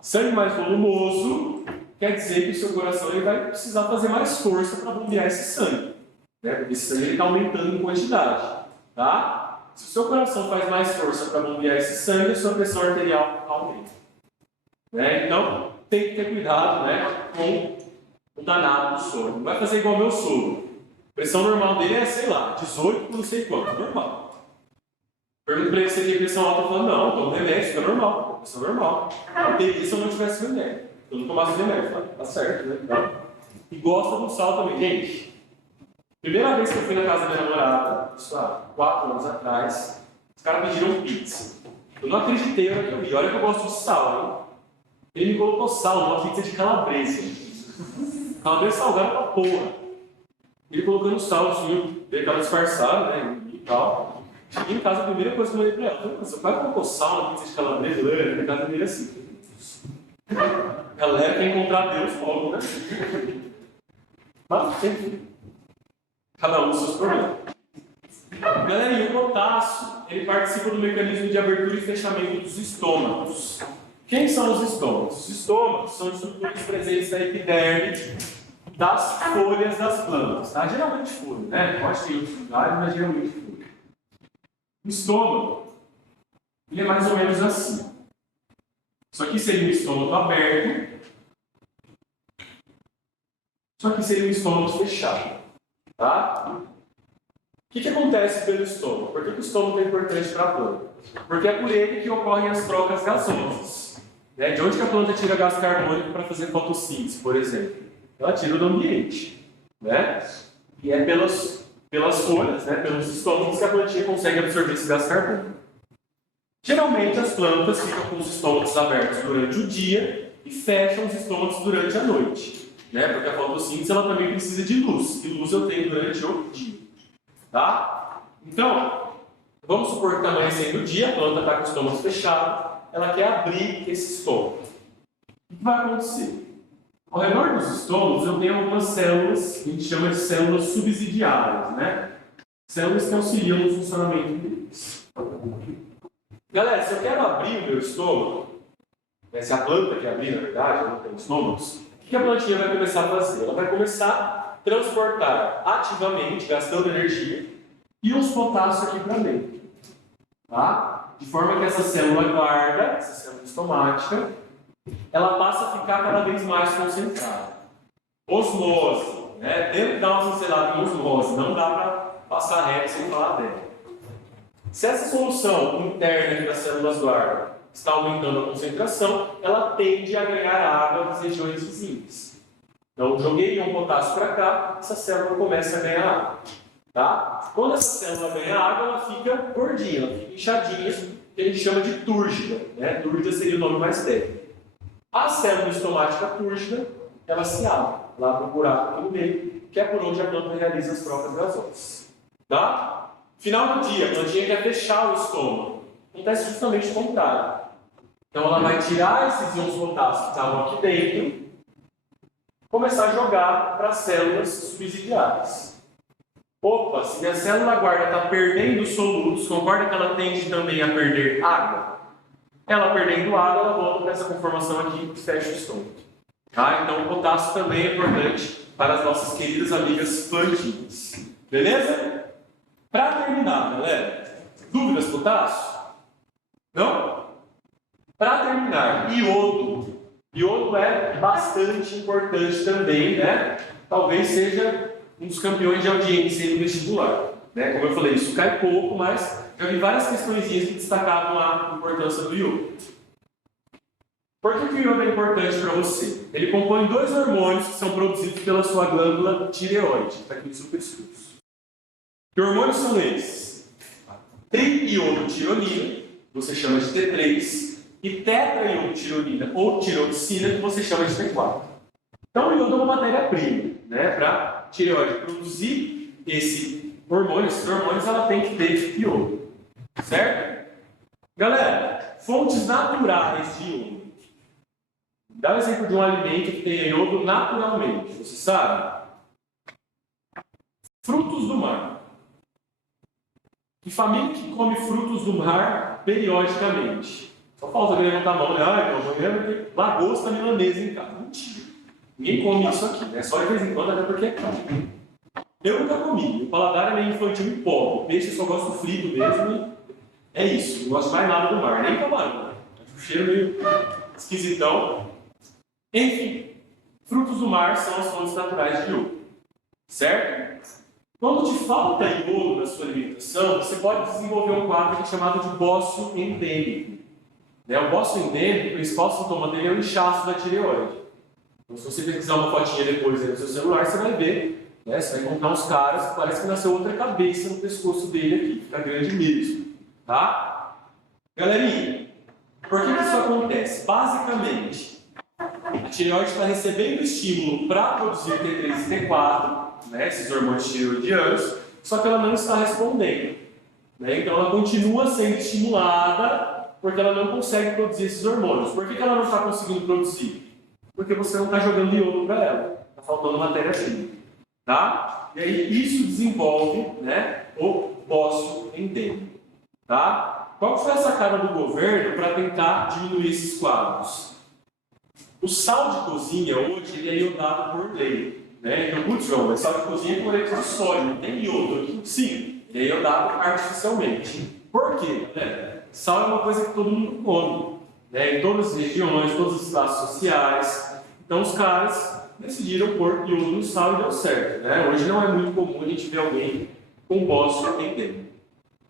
Sangue mais volumoso quer dizer que o seu coração ele vai precisar fazer mais força para bombear esse sangue. Né? Porque esse sangue está aumentando em quantidade. Tá? Se o seu coração faz mais força para bombear esse sangue, a sua pressão arterial aumenta. Né? Então, tem que ter cuidado, né, com o danado do soro. Não vai fazer igual o meu soro. A pressão normal dele é, sei lá, 18 por não sei quanto. Normal. Pergunto para ele se ele tem pressão alta, eu falo, não, tomo remédio, fica normal, pressão normal. Eu teria se eu não tivesse remédio. Eu não tomasse remédio, falo, tá certo, né? Então, e gosta do sal também. Gente, primeira vez que eu fui na casa da minha namorada, isso há 4 anos atrás, os caras pediram pizza. Eu não acreditei na hora que eu vi. Olha que eu gosto de sal, hein? Ele me colocou sal numa pizza de calabresa. Calabresa salgada pra porra. Ele colocando sal, assim, ele tava disfarçado, né? E tal. Cheguei em casa, a primeira coisa que eu falei pra ela, seu pai colocou sal na pizza de calabresa? Na casa dele assim. A galera quer encontrar Deus logo, né? Mas sempre. Cada um dos seus problemas. Galera, e o potássio, ele participa do mecanismo de abertura e fechamento dos estômagos. Quem são os estômagos? Os estômagos são estruturas presentes na epiderme das folhas das plantas. Tá? Geralmente folha, né? Pode ter outros lugares, mas geralmente folha. O estômago, ele é mais ou menos assim. Isso aqui seria um estômago aberto. Isso aqui seria um estômago fechado. Tá? O que acontece pelo estômago? Por que o estômago é importante para a planta? Porque é por ele que ocorrem as trocas gasosas. Né? De onde que a planta tira gás carbônico para fazer fotossíntese, por exemplo? Ela tira do ambiente. Né? E é pelas folhas, né? Pelos estômagos que a plantinha consegue absorver esse gás carbônico. Geralmente as plantas ficam com os estômagos abertos durante o dia e fecham os estômagos durante a noite. Né? Porque a fotossíntese ela também precisa de luz. E luz eu tenho durante o dia. Tá? Então, vamos supor que está amanhecendo o dia, a planta está com o estômago fechado, ela quer abrir esse estômago. O que vai acontecer? Ao redor dos estômagos eu tenho algumas células que a gente chama de células subsidiárias, né? Células que auxiliam no funcionamento deles. Galera, se eu quero abrir o meu estômago, né, se a planta quer abrir, na verdade, não tem estômagos, o que a plantinha vai começar a fazer? Ela vai começar a transportar ativamente, gastando energia, íons potássio aqui para dentro. Tá? De forma que essa célula guarda, essa célula estomática, ela passa a ficar cada vez mais concentrada. Osmose, né? Dentro de dar uma pincelada em osmose, não dá para passar reto sem falar dela. Se essa solução interna que as células guardam está aumentando a concentração, ela tende a ganhar água nas regiões vizinhas. Então, joguei um potássio para cá, essa célula começa a ganhar água. Tá? Quando essa célula ganha água, ela fica gordinha, ela fica inchadinha, que a gente chama de túrgida. Né? Túrgida seria o nome mais técnico. A célula estomática túrgida, ela se abre lá para o buraco aqui no meio, que é por onde a planta realiza as trocas gasosas. Tá? Final do dia, a plantinha quer fechar o estômago. Acontece justamente o contrário. Então ela vai tirar esses íons potássio que estavam aqui dentro, começar a jogar para as células subsidiárias. Opa, se minha célula guarda está perdendo solutos, concorda que ela tende também a perder água? Ela perdendo água, ela volta para essa conformação aqui e fecha o estômago. Tá? Então o potássio também é importante para as nossas queridas amigas plantinhas. Beleza? Para terminar, galera, dúvidas potássio? Não? Para terminar, iodo. Iodo é bastante importante também, né? Talvez seja um dos campeões de audiência no vestibular. Né? Como eu falei, isso cai pouco, mas já vi várias questõezinhas que destacavam a importância do iodo. Por que o iodo é importante para você? Ele compõe 2 hormônios que são produzidos pela sua glândula tireoide, está aqui no supercílios. Que hormônios são esses? Triiodotironina, que você chama de T3, e tetraiodotironina ou tiroxina, que você chama de T4. Então, o iodo é uma matéria-prima, né, para a tireoide produzir esse hormônio. Esses hormônios ela tem que ter iodo, certo? Galera, fontes naturais de iodo. Dá um exemplo de um alimento que tenha iodo naturalmente, você sabe? Frutos do mar. Que família que come frutos do mar periodicamente? Só falta alguém levantar a mão, né? Ai, não, amanhã vai ter lagosta milanesa em casa. Mentira. Ninguém come isso aqui, né? Só de vez em quando, até porque é caro. Eu nunca comi. Meu paladar é meio infantil e pobre. Peixe eu só gosto frito mesmo e é isso. Não gosto mais nada do mar, nem camarão. Né? O cheiro meio esquisitão. Enfim, frutos do mar são as fontes naturais de iodo. Certo? Quando te falta iodo na sua alimentação, você pode desenvolver um quadro que é chamado de bócio endêmico. Né? O bócio endêmico, o principal sintoma dele é o inchaço da tireoide. Então, se você pesquisar uma fotinha depois aí no seu celular, você vai ver, né? Você vai encontrar uns caras que parece que nasceu outra cabeça no pescoço dele aqui, fica grande mesmo. Tá? Galerinha, por que isso acontece? Basicamente, a tireoide está recebendo estímulo para produzir T3 e T4, né, esses hormônios tireoidianos, só que ela não está respondendo. Né? Então ela continua sendo estimulada porque ela não consegue produzir esses hormônios. Por que ela não está conseguindo produzir? Porque você não está jogando iodo para ela. Está faltando matéria-prima. Tá? E aí isso desenvolve, né, o bócio endêmico. Tá? Qual foi a sacada do governo para tentar diminuir esses quadros? O sal de cozinha hoje ele é iodado por lei. Né? Então, putz, João, mas sal de cozinha é cloreto de sódio, não tem iodo aqui. Sim, ele é iodado artificialmente. Por quê? Sal é uma coisa que todo mundo come, né? Em todas as regiões, todas as classes sociais. Então, os caras decidiram pôr iodo no sal e deu certo. Né? Hoje não é muito comum a gente ver alguém com bócio endêmico.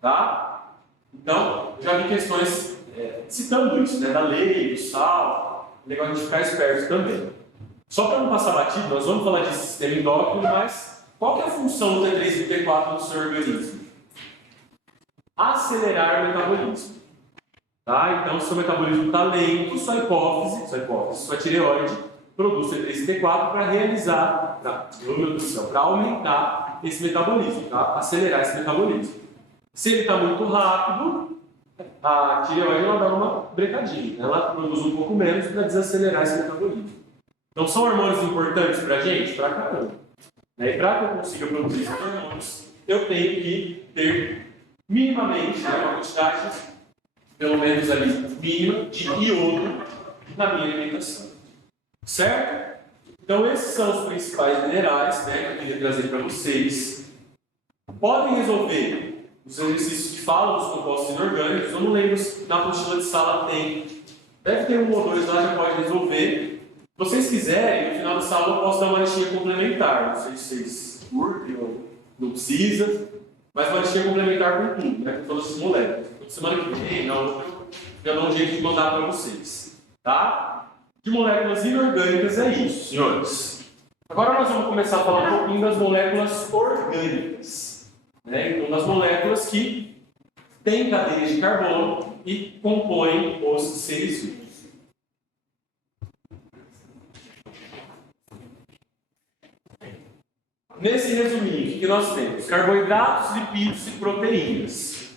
Tá? Então, eu já vi questões citando isso, né? Da lei, do sal, o negócio de ficar esperto também. Só para não passar batido, nós vamos falar de sistema endócrino, mas qual que é a função do T3 e do T4 no seu organismo? Acelerar o metabolismo. Tá? Então, se o seu metabolismo está lento, sua hipófise, sua tireoide, produz T3 e T4 para realizar, para aumentar esse metabolismo, tá? Acelerar esse metabolismo. Se ele está muito rápido, a tireoide ela dá uma brecadinha, ela produz um pouco menos para desacelerar esse metabolismo. Então, são hormônios importantes para a gente? Para caramba. E para que eu consiga produzir esses hormônios, eu tenho que ter minimamente, né, uma quantidade, pelo menos ali, mínima de iodo na minha alimentação. Certo? Então, esses são os principais minerais, né, que eu queria trazer para vocês. Podem resolver os exercícios que falam dos compostos inorgânicos. Eu não lembro se na apostila de sala tem. Deve ter um ou dois lá, já pode resolver. Se vocês quiserem, no final da sala eu posso dar uma listinha complementar. Não sei se vocês curtem ou não precisa, mas uma listinha complementar com tudo, né? Com todas as moléculas. Então, semana que vem, na outra, eu já dou um jeito de mandar para vocês. Tá? De moléculas inorgânicas é isso, senhores. Agora nós vamos começar a falar um pouquinho das moléculas orgânicas. Né? Então, das moléculas que têm cadeias de carbono e compõem os seres vivos. Nesse resuminho, o que nós temos? Carboidratos, lipídios e proteínas.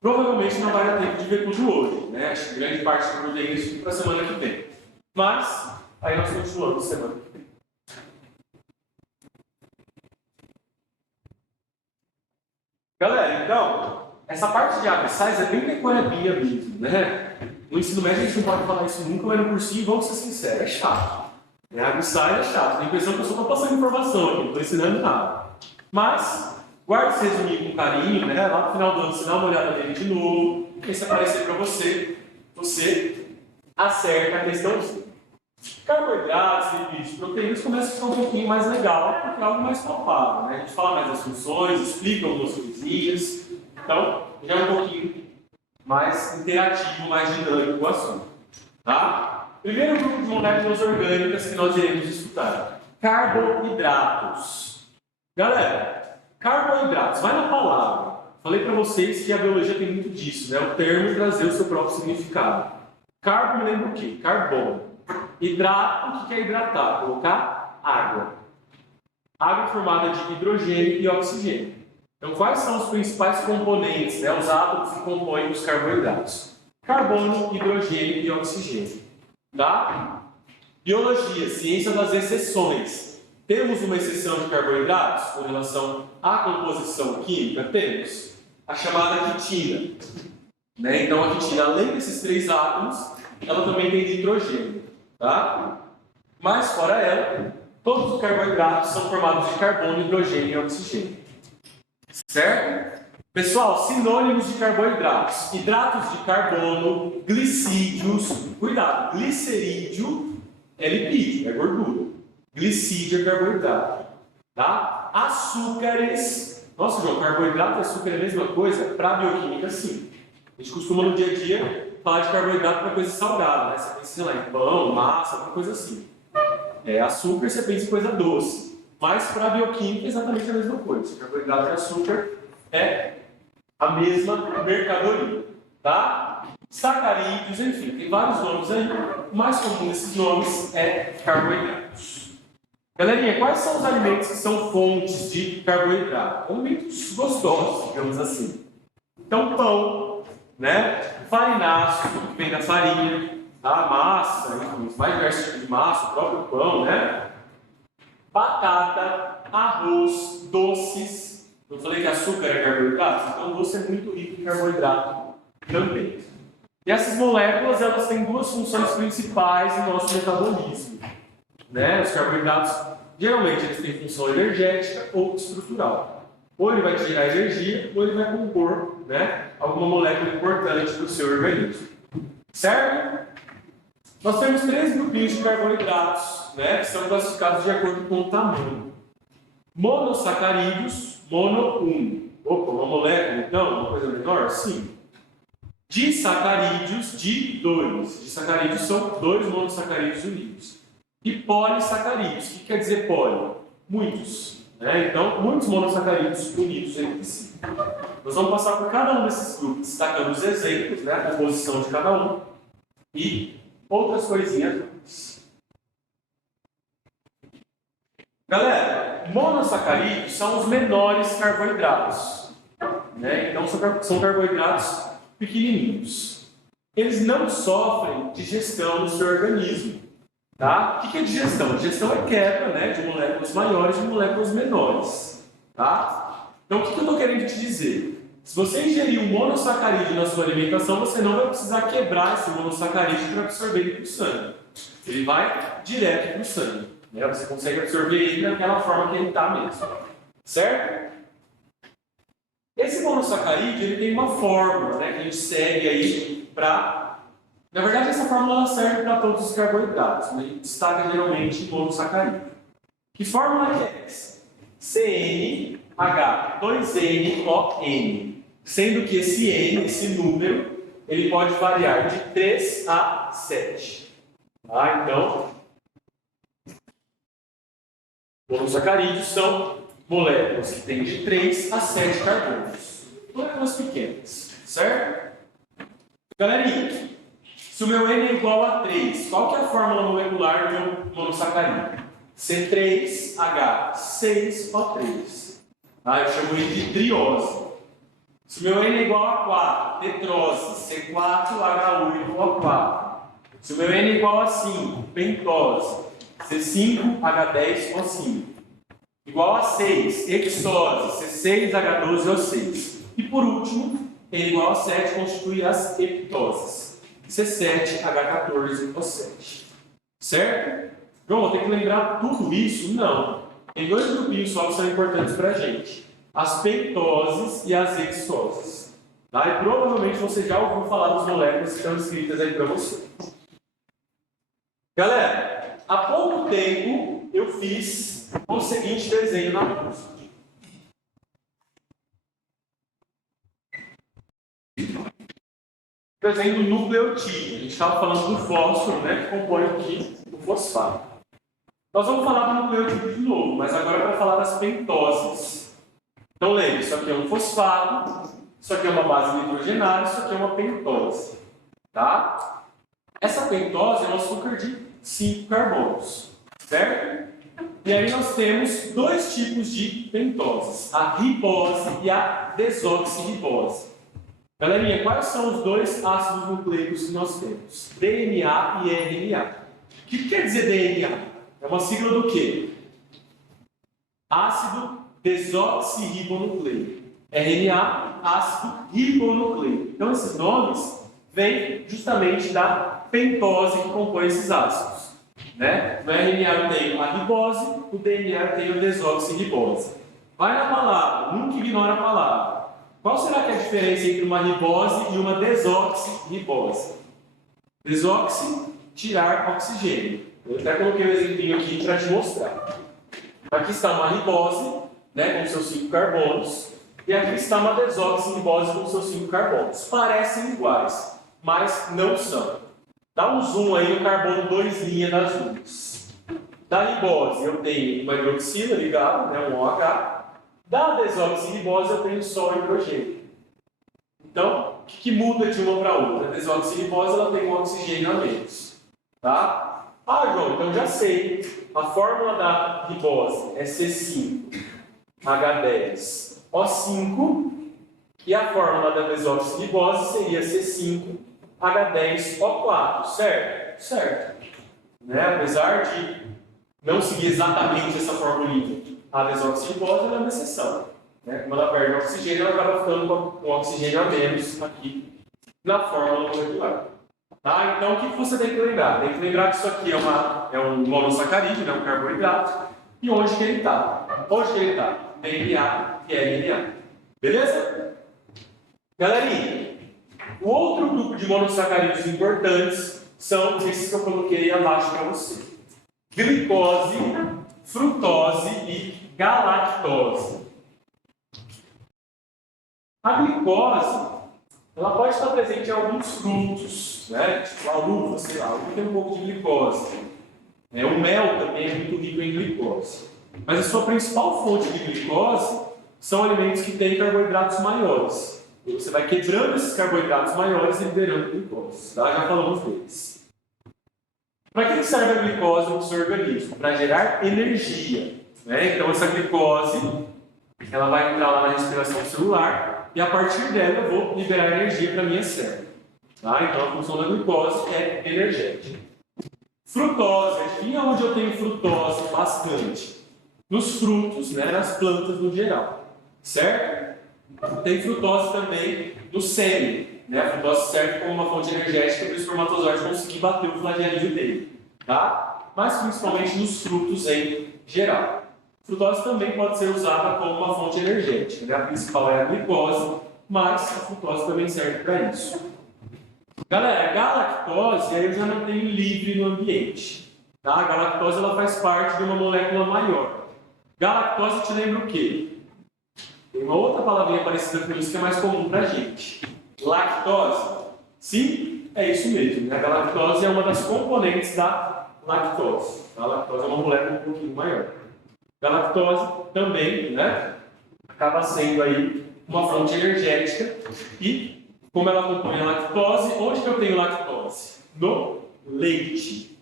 Provavelmente não vai dar tempo de ver tudo hoje, né? Acho que grande parte das proteínas fica para a semana que vem. Mas, aí nós continuamos semana que vem. Galera, então, essa parte de abissais é bem decoradinha mesmo, né? No ensino médio a gente não pode falar isso nunca, mas no cursinho, vamos ser sinceros, é chato. Abissais é chato. Tem a impressão que eu só estou passando informação aqui, não estou ensinando nada. Mas, guarde esse resuminho com carinho, né? Lá no final do ano você dá uma olhada nele de novo. E se aparecer para você, você acerta a questãozinha. Carboidratos, lipídios, proteínas começa a ficar um pouquinho mais legal, porque é algo mais palpável, né? A gente fala mais das funções, explica algumas coisinhas. Então, já é um pouquinho mais interativo, mais dinâmico o assunto. Tá? Primeiro grupo de moléculas orgânicas que nós iremos estudar: carboidratos. Galera, carboidratos, vai na palavra. Falei para vocês que a biologia tem muito disso, né? O termo trazer o seu próprio significado. Carbo me lembra o quê? Carbono. Hidrato, o que é hidratar? Colocar água. Água formada de hidrogênio e oxigênio. Então, quais são os principais componentes, né? Os átomos que compõem os carboidratos? Carbono, hidrogênio e oxigênio. Tá? Biologia, ciência das exceções. Temos uma exceção de carboidratos com relação à composição química? Temos. A chamada quitina. Né? Então, a quitina, além desses 3 átomos, ela também tem nitrogênio. Tá? Mas, fora ela, todos os carboidratos são formados de carbono, hidrogênio e oxigênio. Certo? Pessoal, sinônimos de carboidratos: hidratos de carbono, glicídios. Cuidado, glicerídeo é lipídio, é gordura. Glicídio é carboidrato. Tá? Açúcares. Nossa, João, carboidrato e açúcar é a mesma coisa? Para a bioquímica, sim. A gente costuma no dia a dia falar de carboidrato para coisa salgada, né? Você pensa, sei lá, em pão, massa, alguma coisa assim. Açúcar, você pensa em coisa doce. Mas para a bioquímica é exatamente a mesma coisa. Carboidrato e açúcar é a mesma mercadoria. Tá? Sacarídeos, enfim, tem vários nomes aí. O mais comum desses nomes é carboidratos. Galerinha, quais são os alimentos que são fontes de carboidrato? Alimentos gostosos, digamos assim. Então, pão, né? Farináceo, que vem da farinha, a massa, enfim, mais diversos tipos de massa, o próprio pão, né? Batata, arroz, doces. Eu falei que açúcar é carboidrato, então doce é muito rico em carboidrato também. E essas moléculas, elas têm 2 funções principais no nosso metabolismo. Né? Os carboidratos, geralmente, eles têm função energética ou estrutural. Ou ele vai te gerar energia, ou ele vai compor, né, alguma molécula importante para o seu organismo. Certo? Nós temos 3 grupinhos de carboidratos, né, que são classificados de acordo com o tamanho. Monossacarídeos, mono 1. Opa, uma molécula, então, uma coisa menor? Sim. Disacarídeos, de 2. Disacarídeos são 2 monossacarídeos unidos. E polissacarídeos. O que quer dizer poli? Muitos. Né? Então, muitos monossacarídeos unidos entre si. Nós vamos passar por cada um desses grupos, destacando os exemplos, né? A composição de cada um e outras coisinhas. Galera, monossacarídeos são os menores carboidratos. Né? Então, são carboidratos pequenininhos. Eles não sofrem digestão no seu organismo. Tá? O que é digestão? Digestão é quebra, né, de moléculas maiores de moléculas menores. Tá? Então, o que eu estou querendo te dizer? Se você ingerir um monossacarídeo na sua alimentação, você não vai precisar quebrar esse monossacarídeo para absorver ele para o sangue. Ele vai direto para o sangue. Né? Você consegue absorver ele daquela forma que ele está mesmo. Certo? Esse monossacarídeo ele tem uma fórmula, né, que a gente segue aí para... Na verdade, essa fórmula serve para todos os carboidratos, né? Destaca geralmente monossacarídeo. Que fórmula que é essa? CnH2nOn. Sendo que esse N, esse número, ele pode variar de 3 a 7. Tá? Então, monossacarídeos são moléculas que têm de 3 a 7 carbonos. Moléculas pequenas, certo? Galerinha, se o meu N é igual a 3, qual que é a fórmula molecular do meu monossacarídeo? C3H6O3. Tá? Eu chamo ele de triose. Se o meu N é igual a 4, tetrose, C4H8O4. Se o meu N é igual a 5, pentose, C5H10O5. Igual a 6, hexose, C6H12O6. E por último, N igual a 7 constitui as heptoses, C7H14O7. Certo? João, vou ter que lembrar tudo isso? Não. Tem 2 grupinhos só que são importantes para a gente: as pentoses e as hexoses. Tá? E provavelmente você já ouviu falar das moléculas que estão escritas aí para você. Galera, há pouco tempo eu fiz o seguinte desenho na música. Por exemplo, nucleotídeo. A gente estava falando do fósforo, né, que compõe aqui o fosfato. Nós vamos falar do nucleotídeo de novo, mas agora para falar das pentoses. Então lembre, isso aqui é um fosfato, isso aqui é uma base nitrogenada, isso aqui é uma pentose. Tá? Essa pentose é um açúcar de 5 carbonos, certo? E aí nós temos dois tipos de pentoses, a ribose e a desoxirribose. Galerinha, quais são os dois ácidos nucleicos que nós temos? DNA e RNA. O que quer dizer DNA? É uma sigla do quê? Ácido desoxirribonucleico. RNA, ácido ribonucleico. Então esses nomes vêm justamente da pentose que compõe esses ácidos. Né? No RNA eu tenho a ribose, no DNA eu tenho a desoxirribose. Vai na palavra, nunca ignora a palavra. Qual será que é a diferença entre uma ribose e uma desoxirribose? Desoxi, tirar oxigênio. Eu até coloquei um exemplinho aqui para te mostrar. Aqui está uma ribose, né, com seus 5 carbonos, e aqui está uma desoxirribose com seus 5 carbonos. Parecem iguais, mas não são. Dá um zoom aí no carbono 2' das duas. Da ribose eu tenho uma hidroxila ligada, né, um OH. Da desoxirribose eu tenho só hidrogênio. Então, o que muda de uma para outra? A desoxirribose ela tem um oxigênio a menos. Tá? Ah, João, então já sei. A fórmula da ribose é C5H10O5 e a fórmula da desoxirribose seria C5H10O4, certo? Certo. Né? Apesar de não seguir exatamente essa formulinha, a desoxirribose é uma exceção. Né? Como ela perde oxigênio, ela acaba ficando com oxigênio a menos aqui na fórmula molecular. Tá? Então, o que você tem que lembrar? Tem que lembrar que isso aqui é um monossacarídeo, né? Um carboidrato. E onde que ele está? Onde que ele está? DNA e RNA. Beleza? Galerinha, o outro grupo de monossacarídeos importantes são esses que eu coloquei abaixo para você. Glicose, frutose e galactose. A glicose, ela pode estar presente em alguns frutos, né? Tipo a uva, sei lá, a uva tem um pouco de glicose. O mel também é muito rico em glicose. Mas a sua principal fonte de glicose são alimentos que têm carboidratos maiores. E você vai quebrando esses carboidratos maiores e liberando glicose. Tá? Já falamos deles. Para que serve a glicose no seu organismo? Para gerar energia. Né? Então essa glicose ela vai entrar lá na respiração celular e a partir dela eu vou liberar energia para a minha célula. Tá? Então a função da glicose é energética. Frutose, adivinha onde eu tenho frutose bastante? Nos frutos, né? Nas plantas no geral. Certo? Tem frutose também no sêmen. Né? A frutose serve como uma fonte energética para o espermatozoide conseguir bater o flagelinho dele. Tá? Mas principalmente nos frutos em geral. Frutose também pode ser usada como uma fonte energética. Né? A principal é a glicose, mas a frutose também serve para isso. Galera, a galactose eu já não tenho livre no ambiente. Tá? A galactose ela faz parte de uma molécula maior. Galactose te lembra o quê? Tem uma outra palavrinha parecida com isso que é mais comum para a gente. Lactose. Sim, é isso mesmo. Né? A galactose é uma das componentes da lactose. A lactose é uma molécula um pouquinho maior. Galactose também, né? Acaba sendo aí uma fonte energética e, como ela compõe a lactose, onde que eu tenho lactose? No leite.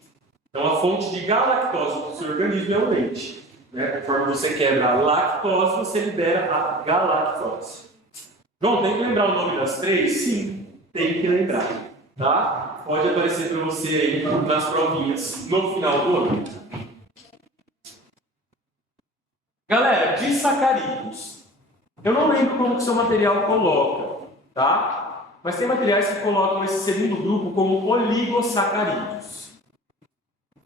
Então, a fonte de galactose do seu organismo é o leite. Né? Conforme você quebra a lactose, você libera a galactose. João, tem que lembrar o nome das três? Sim, tem que lembrar. Tá? Pode aparecer para você aí nas provinhas no final do ano. Galera, disacarídeos. Eu não lembro como que o seu material coloca, tá? Mas tem materiais que colocam esse segundo grupo como oligosacarídeos.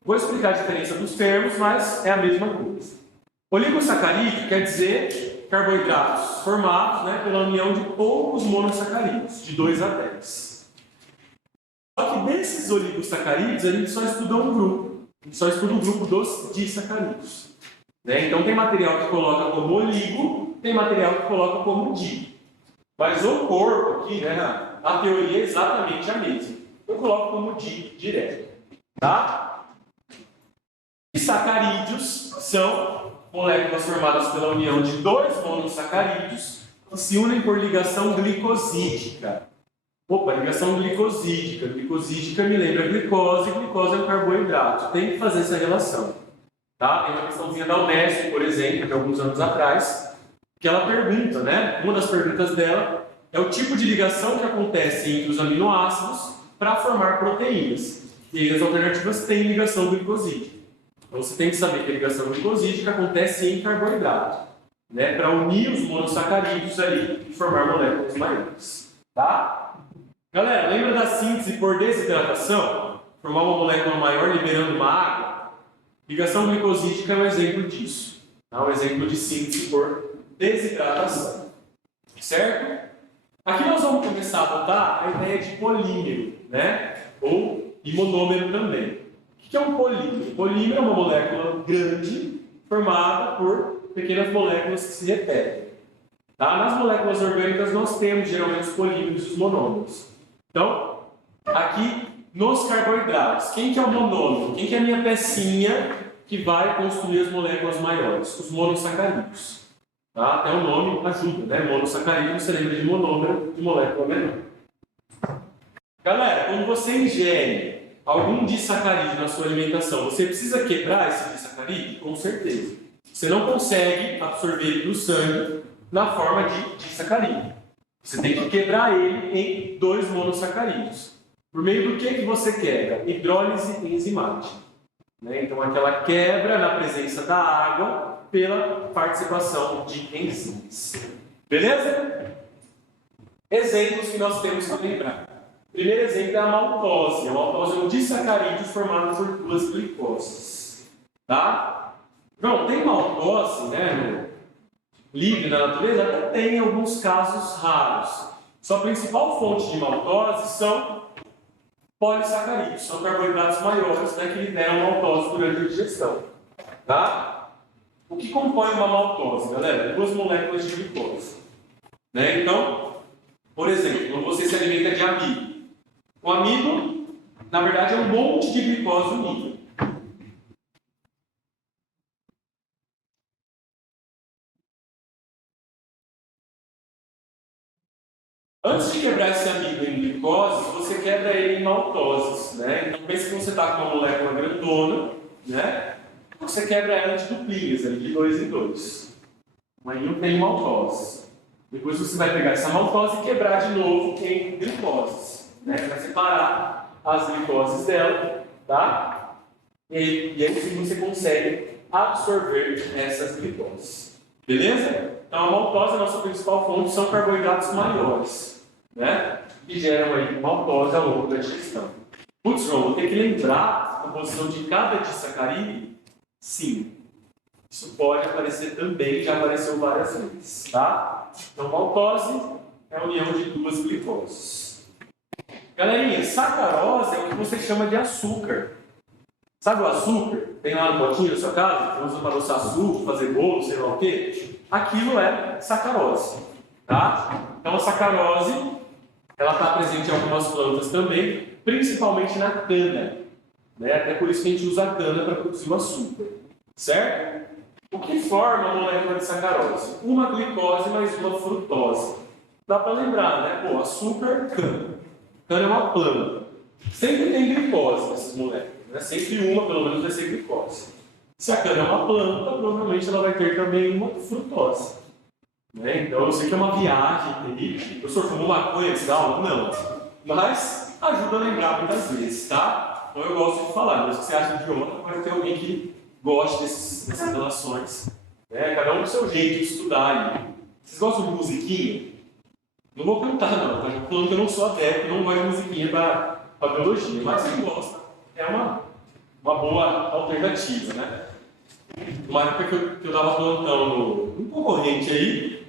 Vou explicar a diferença dos termos, mas é a mesma coisa. Oligosacarídeo quer dizer carboidratos formados, né, pela união de poucos monossacarídeos, de 2 a 10. Só que desses oligosacarídeos a gente só estuda um grupo. A gente só estuda o grupo dos disacarídeos. Né? Então tem material que coloca como oligo, tem material que coloca como di. Mas o corpo aqui, né, a teoria é exatamente a mesma. Eu coloco como direto, tá? Disacarídeos são moléculas formadas pela união de dois monossacarídeos que se unem por ligação glicosídica. Opa, ligação glicosídica. Glicosídica me lembra glicose, glicose é um carboidrato. Tem que fazer essa relação. Tá? Tem uma questãozinha da Unesp, por exemplo, de alguns anos atrás, que ela pergunta, né? Uma das perguntas dela é o tipo de ligação que acontece entre os aminoácidos para formar proteínas. E as alternativas têm ligação glicosídica. Então você tem que saber que a ligação glicosídica acontece em carboidrato, né? Para unir os monossacarídeos ali e formar moléculas maiores. Tá? Galera, lembra da síntese por desidratação? Formar uma molécula maior liberando uma água? Ligação glicosídica é um exemplo disso. Tá? Um exemplo de síntese por desidratação. Certo? Aqui nós vamos começar a botar a ideia de polímero, né? Ou de monômero também. O que é um polímero? Polímero é uma molécula grande formada por pequenas moléculas que se repetem. Tá? Nas moléculas orgânicas nós temos geralmente os polímeros e os monômeros. Então, aqui nos carboidratos, quem que é o monômero? Quem que é a minha pecinha que vai construir as moléculas maiores? Os monossacarídeos. Tá? Até o nome ajuda, né? Monossacarídeo, você lembra de monômero de molécula menor. Galera, quando você ingere algum disacarídeo na sua alimentação, você precisa quebrar esse disacarídeo? Com certeza. Você não consegue absorver ele do sangue na forma de disacarídeo. Você tem que quebrar ele em dois monossacarídeos. Por meio do que você quebra? Hidrólise enzimática. Né? Então, aquela quebra na presença da água pela participação de enzimas. Beleza? Exemplos que nós temos que lembrar. O primeiro exemplo é a maltose. A maltose é um disacarídeo formado por duas glicoses. Tá? Não, tem maltose, né? Livre na natureza? Até tem em alguns casos raros. Sua principal fonte de maltose são polissacarídeos, são carboidratos maiores, né, que liberam maltose durante a digestão. Tá? O que compõe uma maltose, galera? Duas moléculas de glicose. Né? Então, por exemplo, quando você se alimenta de amido, o amido, na verdade, é um monte de glicose unida. Antes de quebrar esse amido em glicoses, você quebra ele em maltoses, né? Então, pense que você está com uma molécula grandona, né? Você quebra ela de duplinhas, de 2 em 2. Aí não tem maltose. Depois você vai pegar essa maltose e quebrar de novo em glicoses, né? Vai separar as glicoses dela, tá? E aí sim você consegue absorver essas glicoses. Beleza? Então a maltose, a nossa principal fonte, são carboidratos maiores, né? Que geram aí maltose ao longo da digestão. Putz, João, vou ter que lembrar a composição de cada disacarídeo? Sim. Isso pode aparecer também, já apareceu várias vezes, tá? Então maltose é a união de duas glicoses. Galerinha, sacarose é o que você chama de açúcar. Sabe o açúcar? Tem lá no potinho da sua casa, que usa para adoçar açúcar, fazer bolo, sei lá o quê? Aquilo é sacarose, tá? Então a sacarose, ela está presente em algumas plantas também, principalmente na cana, né? Até por isso que a gente usa a cana para produzir o açúcar, certo? O que forma a molécula de sacarose? Uma glicose mais uma frutose. Dá para lembrar, né? Pô, açúcar, cana. Cana é uma planta. Sempre tem glicose nessas moléculas, né? Sempre uma, pelo menos, vai ser glicose. Se a cana é uma planta, provavelmente ela vai ter também uma frutose. Né? Então, eu sei que é uma viagem aí. O senhor fumou maconha antes da aula? Não. Mas ajuda a lembrar muitas vezes, tá? Então, eu gosto de falar. Mas o que você acha de idioma, pode ter alguém que goste dessas relações. Né? Cada um do seu jeito de estudar. Aí. Vocês gostam de musiquinha? Não vou cantar, não. Tá falando que eu não sou adepto, não gosto de musiquinha para biologia. Mas quem gosta, é uma boa alternativa, né? Uma época que eu dava plantão no concorrente aí,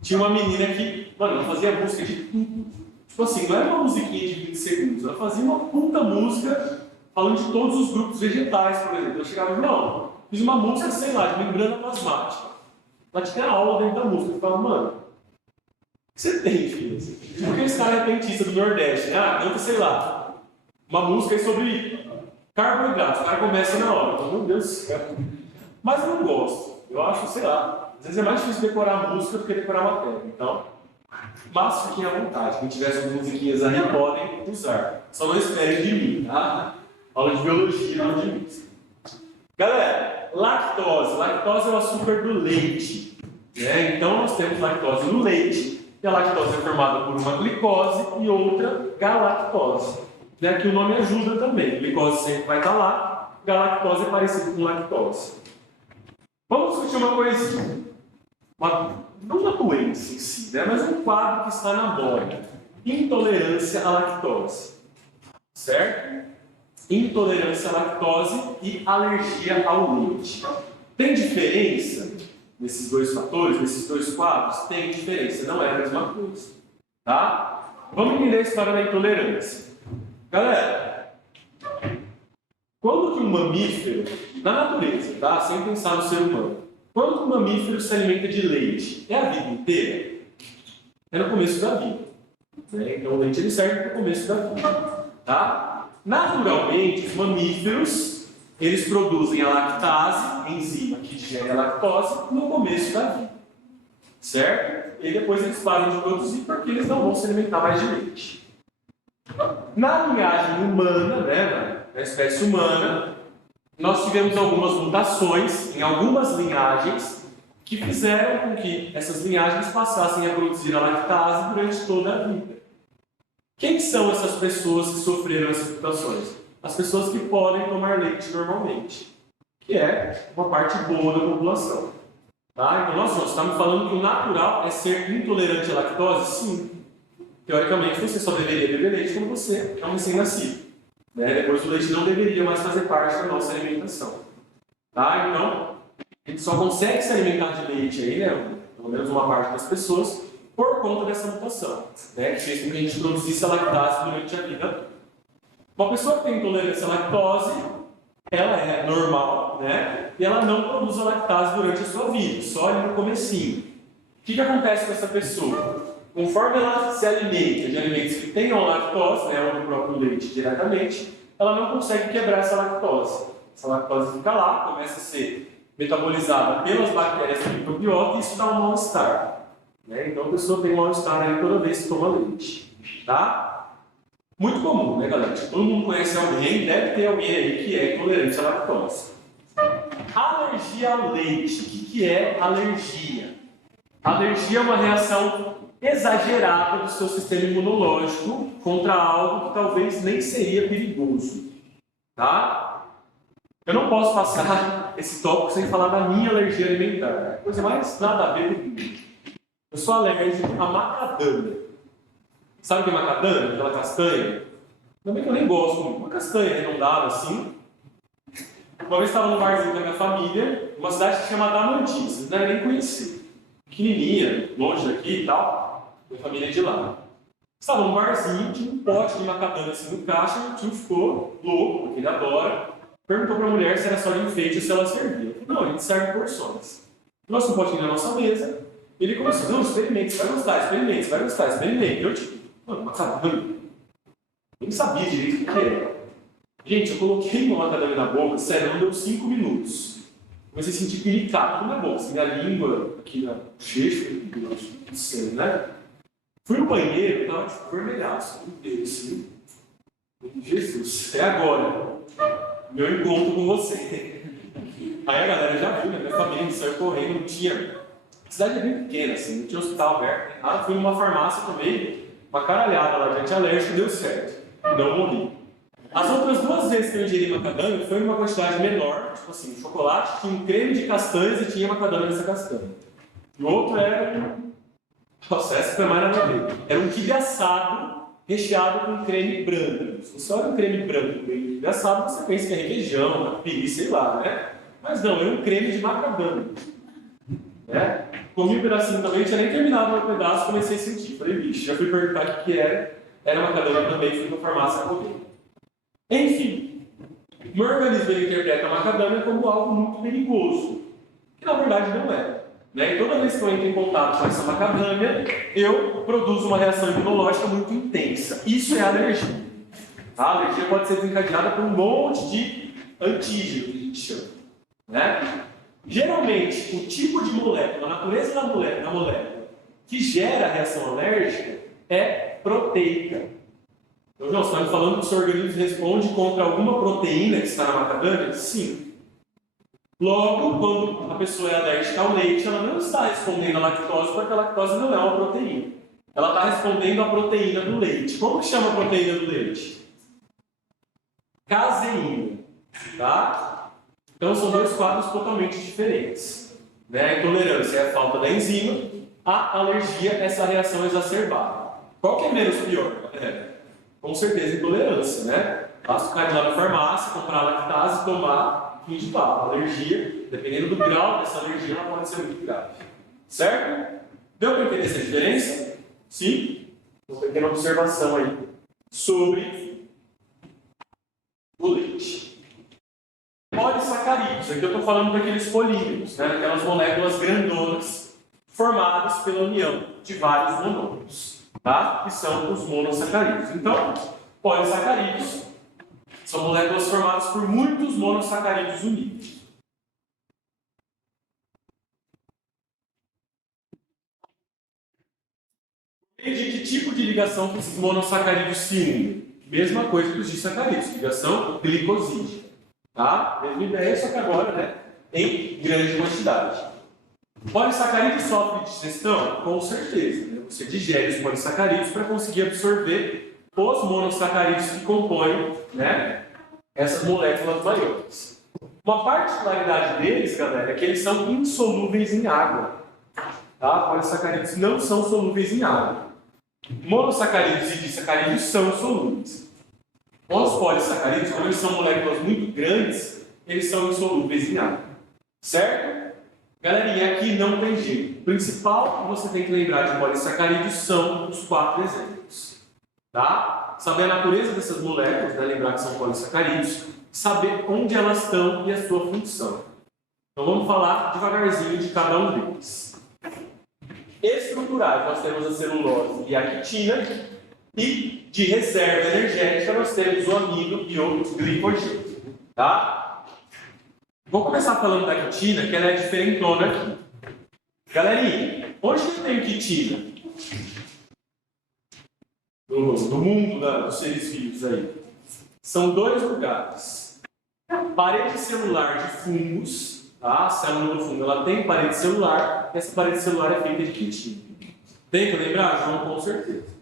tinha uma menina que, mano, ela fazia música de tudo. Tipo assim, não era uma musiquinha de 20 segundos, ela fazia uma puta música falando de todos os grupos vegetais, por exemplo. Eu chegava e não, fiz uma música, sei lá, de membrana plasmática. Ela tinha aula dentro da música. Eu falava, mano, Você tem, filho. Tipo aqueles caras repentistas do Nordeste, né? Ah, canta, sei lá, uma música aí sobre carboidratos. O cara começa na hora. Meu Deus do céu. Mas eu não gosto. Eu acho, sei lá, às vezes é mais difícil decorar a música do que decorar a matéria. Então, mas fiquem à vontade. Quem tiver suas musiquinhas aí, podem usar. Só não esperem de mim, tá? Aula de biologia, aula de música. Galera, lactose. Lactose é o açúcar do leite. Né? Então, nós temos lactose no leite. E a lactose é formada por uma glicose e outra galactose. Né? Que o nome ajuda também. Glicose sempre vai estar lá. Galactose é parecido com lactose. Vamos discutir uma coisinha. Não uma doença em si, né? Mas um quadro que está na moda. Intolerância à lactose. Certo? Intolerância à lactose e alergia ao leite. Tem diferença nesses dois fatores, nesses dois quadros? Tem diferença, não é a mesma coisa. Tá? Vamos entender a história da intolerância. Galera, quando que um mamífero, na natureza, tá? Sem pensar no ser humano, quando que um mamífero se alimenta de leite? É a vida inteira? É no começo da vida. Né? Então o leite ele serve para o começo da vida. Tá? Naturalmente, os mamíferos, eles produzem a lactase, enzima que digere a lactose, no começo da vida. Certo? E depois eles param de produzir porque eles não vão se alimentar mais de leite. Na linhagem humana, né, na espécie humana, nós tivemos algumas mutações em algumas linhagens que fizeram com que essas linhagens passassem a produzir a lactase durante toda a vida. Quem são essas pessoas que sofreram essas mutações? As pessoas que podem tomar leite normalmente, que é uma parte boa da população. Tá? Então, nós estamos falando que o natural é ser intolerante à lactose? Sim. Teoricamente, você só deveria beber leite quando você é um recém-nascido. Né? Depois, o leite não deveria mais fazer parte da nossa alimentação. Tá? Então, a gente só consegue se alimentar de leite aí, né? Pelo menos uma parte das pessoas, por conta dessa mutação, né? Que fez com que a gente produzisse a lactase durante a vida. Uma pessoa que tem intolerância à lactose, ela é normal, né? E ela não produz a lactase durante a sua vida, só ali no comecinho. O que acontece com essa pessoa? Conforme ela se alimenta de alimentos que tenham lactose, né, ou do próprio leite diretamente, ela não consegue quebrar essa lactose. Essa lactose fica lá, começa a ser metabolizada pelas bactérias da microbiota e isso dá um mal-estar. Né? Então a pessoa tem um mal-estar aí toda vez que toma leite. Tá? Muito comum, né, galera? Todo mundo conhece alguém, deve ter alguém aí que é intolerante à lactose. Alergia ao leite. O que é alergia? Alergia é uma reação exagerada do seu sistema imunológico contra algo que talvez nem seria perigoso. Tá? Eu não posso passar esse tópico sem falar da minha alergia alimentar. Coisa mais nada a ver comigo. Eu sou alérgico a macadâmia. Sabe o que é macadâmia? Aquela castanha? Também que eu nem gosto muito. Uma castanha arredondada assim. Uma vez estava no barzinho da minha família, uma cidade que se chama Adamantina. Vocês devem nem conhecer. Pequenininha, longe daqui e tal. Minha família é de lá. Estava no barzinho, tinha um pote de macadâmia assim no caixa, e o tio ficou louco, porque ele adora. Perguntou para a mulher se era só de enfeite ou se ela servia. Não, a gente serve porções. Trouxe um potinho na nossa mesa. Ele começou, não, experimente, você vai gostar, experimente, você vai gostar, experimente. Eu tipo, mano, macadâmia. Eu não sabia direito o que era. Gente, eu coloquei uma macadâmia na boca, sério, não deu 5 minutos. Comecei a sentir piricar tudo na boca, assim, minha língua, aqui na bochecha, não sei, né? Fui no banheiro, tava tipo vermelhaço, meu Deus, assim. Jesus, é agora. Meu encontro com você. Aí a galera já viu, né? Minha família saiu correndo, não tinha. A cidade é bem pequena, assim, não tinha hospital aberto, nem nada. Fui numa farmácia, tomei uma caralhada lá de antialérgico e deu certo. Não morri. As outras 2 vezes que eu ingeri macadâmia foi numa quantidade menor, tipo assim, chocolate, tinha um creme de castanhas e tinha macadâmia nessa castanha. E o outro era nossa, essa foi mais nada a ver. Era um quibe assado recheado com creme branco. Se você olha um creme branco com quibe assado, você pensa que é requeijão, catupiry, sei lá, né? Mas não, era um creme de macadâmia. Né? Comi um pedacinho também, tinha nem terminado o meu pedaço, comecei a sentir. Falei, bicho, já fui perguntar o que era. Era macadâmia também, fui na farmácia comer. Enfim, o meu organismo interpreta a macadâmia como algo muito perigoso. Que na verdade não é. né? E toda vez que eu entro em contato com essa macadâmia, eu produzo uma reação imunológica muito intensa. Isso é alergia. A alergia pode ser desencadeada por um monte de antígeno, que a gente chama, né? Geralmente, o tipo de molécula, a natureza da molécula que gera a reação alérgica é proteica. Então, João, você está me falando que o seu organismo responde contra alguma proteína que está na macadâmia? Sim. Logo, quando a pessoa é alérgica ao leite, ela não está respondendo à lactose, porque a lactose não é uma proteína. Ela está respondendo à proteína do leite. Como que chama a proteína do leite? Caseína. Tá? Então, são dois quadros totalmente diferentes. Né? A intolerância é a falta da enzima, a alergia é essa reação exacerbada. Qual que é menos pior? Com certeza, intolerância, né? Basta ficar lá na farmácia, comprar lactase, tomar, fim de papo. Alergia, dependendo do grau dessa alergia, ela pode ser muito grave. Certo? Deu para entender essa diferença? Sim? Uma pequena observação aí sobre o leite. Polissacarídeos, aqui eu estou falando daqueles polímeros, né? Aquelas moléculas grandonas formadas pela união de vários monômeros, tá? Que são os monossacarídeos. Então, polissacarídeos são moléculas formadas por muitos monossacarídeos unidos. E de que tipo de ligação que esses monossacarídeos se unem? Mesma coisa que os disacarídeos, ligação glicosídea. Tá? Mesma ideia, só que agora, né, em grande quantidade. O polissacarídeo sofre digestão? Com certeza. Né? Você digere os polissacarídeos para conseguir absorver os monossacarídeos que compõem, né, essas moléculas maiores. Uma particularidade deles, galera, é que eles são insolúveis em água. Tá? Polissacarídeos não são solúveis em água. Monossacarídeos e disacarídeos são solúveis. Os polissacarídeos, como eles são moléculas muito grandes, eles são insolúveis em água. Certo? Galerinha, aqui não tem jeito. O principal que você tem que lembrar de polissacarídeos são os 4 exemplos. Tá? Saber a natureza dessas moléculas, né? Lembrar que são polissacarídeos, saber onde elas estão e a sua função. Então vamos falar devagarzinho de cada um deles. Estruturais, nós temos a celulose e a quitina. E de reserva energética nós temos o amido e o glicogênio. Tá? Vou começar falando da quitina, que ela é diferentona aqui. Galerinha, onde que tem quitina? No mundo dos seres vivos aí. São 2 lugares. Parede celular de fungos. Tá? A célula do fungo ela tem parede celular. E essa parede celular é feita de quitina. Tem que lembrar, João? Com certeza.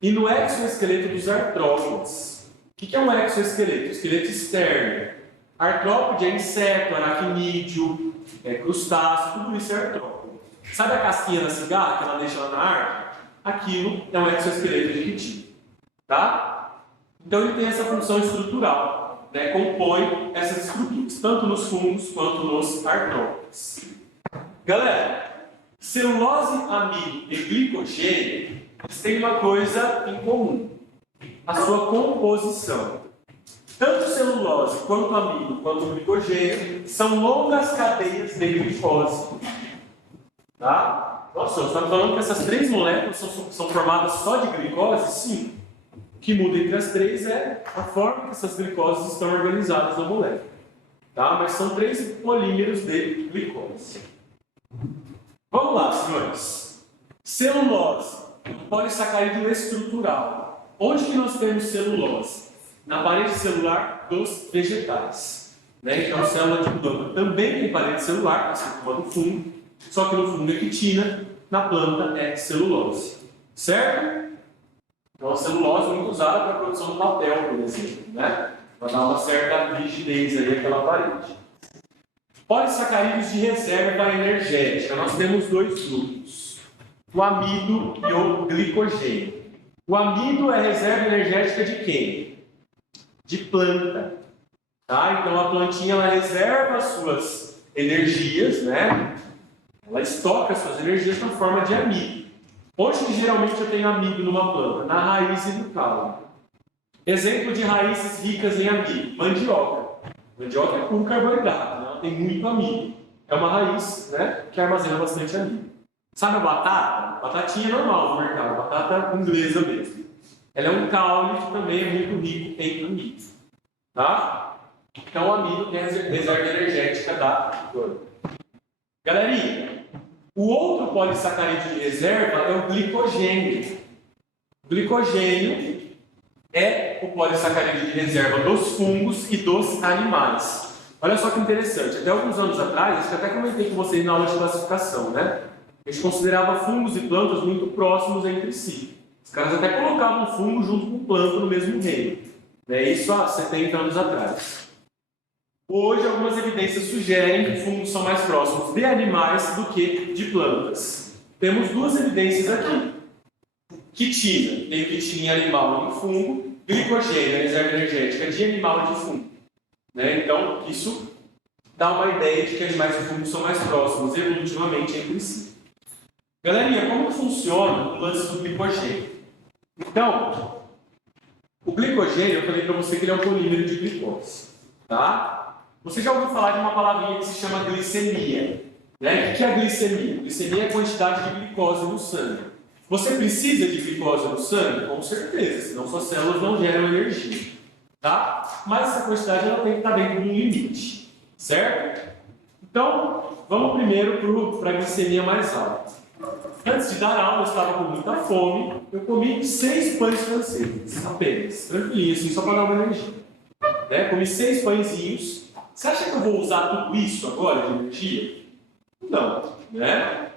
E no exoesqueleto dos artrópodes. O que é um exoesqueleto? Esqueleto externo. Artrópode é inseto, aracnídeo, crustáceo, tudo isso é artrópode. Sabe a casquinha da cigarra que ela deixa lá na árvore? Aquilo é um exoesqueleto de quitina. Tá? Então ele tem essa função estrutural, né? Compõe essas estruturas, tanto nos fungos quanto nos artrópodes. Galera, celulose, amido e glicogênio, eles têm uma coisa em comum: a sua composição. Tanto celulose, quanto amido, quanto glicogênio são longas cadeias de glicose. Tá? Nossa, você está falando que essas 3 moléculas são formadas só de glicose? Sim. O que muda entre as 3 é a forma que essas glicoses estão organizadas na molécula. Tá? Mas são 3 polímeros de glicose. Vamos lá, senhores. Celulose, um polissacarídeo estrutural. Onde que nós temos celulose? Na parede celular dos vegetais. Né? Então, a célula de planta também tem parede celular, assim como a do fungo, só que no fungo é quitina, na planta é celulose. Certo? Então, a celulose é muito usada para a produção do papel, por exemplo, né? Para dar uma certa rigidez aí àquela parede. Polissacarídeos de reserva energética. Nós temos 2 grupos: o amido e o glicogênio. O amido é reserva energética de quem? De planta. Tá? Então a plantinha ela reserva as suas energias, né? Ela estoca as suas energias na forma de amido. Onde que geralmente eu tenho amido numa planta? Na raiz e no caule. Exemplo de raízes ricas em amido: mandioca. Mandioca é puro carboidrato, né? Ela tem muito amido. é uma raiz, né, que armazena bastante amido. Sabe a batata? Batatinha normal do mercado, batata inglesa mesmo. Ela é um caule que também é muito rico em amido. Tá? Então o amido tem a reserva energética da gordura. Galerinha, o outro polissacarídeo de reserva é o glicogênio. O glicogênio é o polissacarídeo de reserva dos fungos e dos animais. Olha só que interessante, até alguns anos atrás, acho que até comentei com vocês na aula de classificação, né? A gente considerava fungos e plantas muito próximos entre si. Os caras até colocavam fungo junto com planta no mesmo reino. Né? Isso há 70 anos atrás. Hoje, algumas evidências sugerem que fungos são mais próximos de animais do que de plantas. Temos duas evidências aqui. Quitina, tem quitina em animal e em fungo. Glicogênio, a reserva energética de animal e de fungo. Né? Então, isso dá uma ideia de que animais e fungos são mais próximos evolutivamente entre si. Galerinha, como funciona o lance do glicogênio? Então, o glicogênio, eu falei para você que ele é um polímero de glicose. Tá? Você já ouviu falar de uma palavrinha que se chama glicemia. Né? O que é a glicemia? Glicemia é a quantidade de glicose no sangue. Você precisa de glicose no sangue? Com certeza, senão suas células não geram energia. Tá? Mas essa quantidade ela tem que estar dentro de um limite. Certo? Então, vamos primeiro para a glicemia mais alta. Antes de dar aula, eu estava com muita fome. Eu comi 6 pães franceses, apenas. Tranquilinho, assim, só para dar uma energia. Né? Comi 6 pãezinhos. Você acha que eu vou usar tudo isso agora de energia? Não. Né?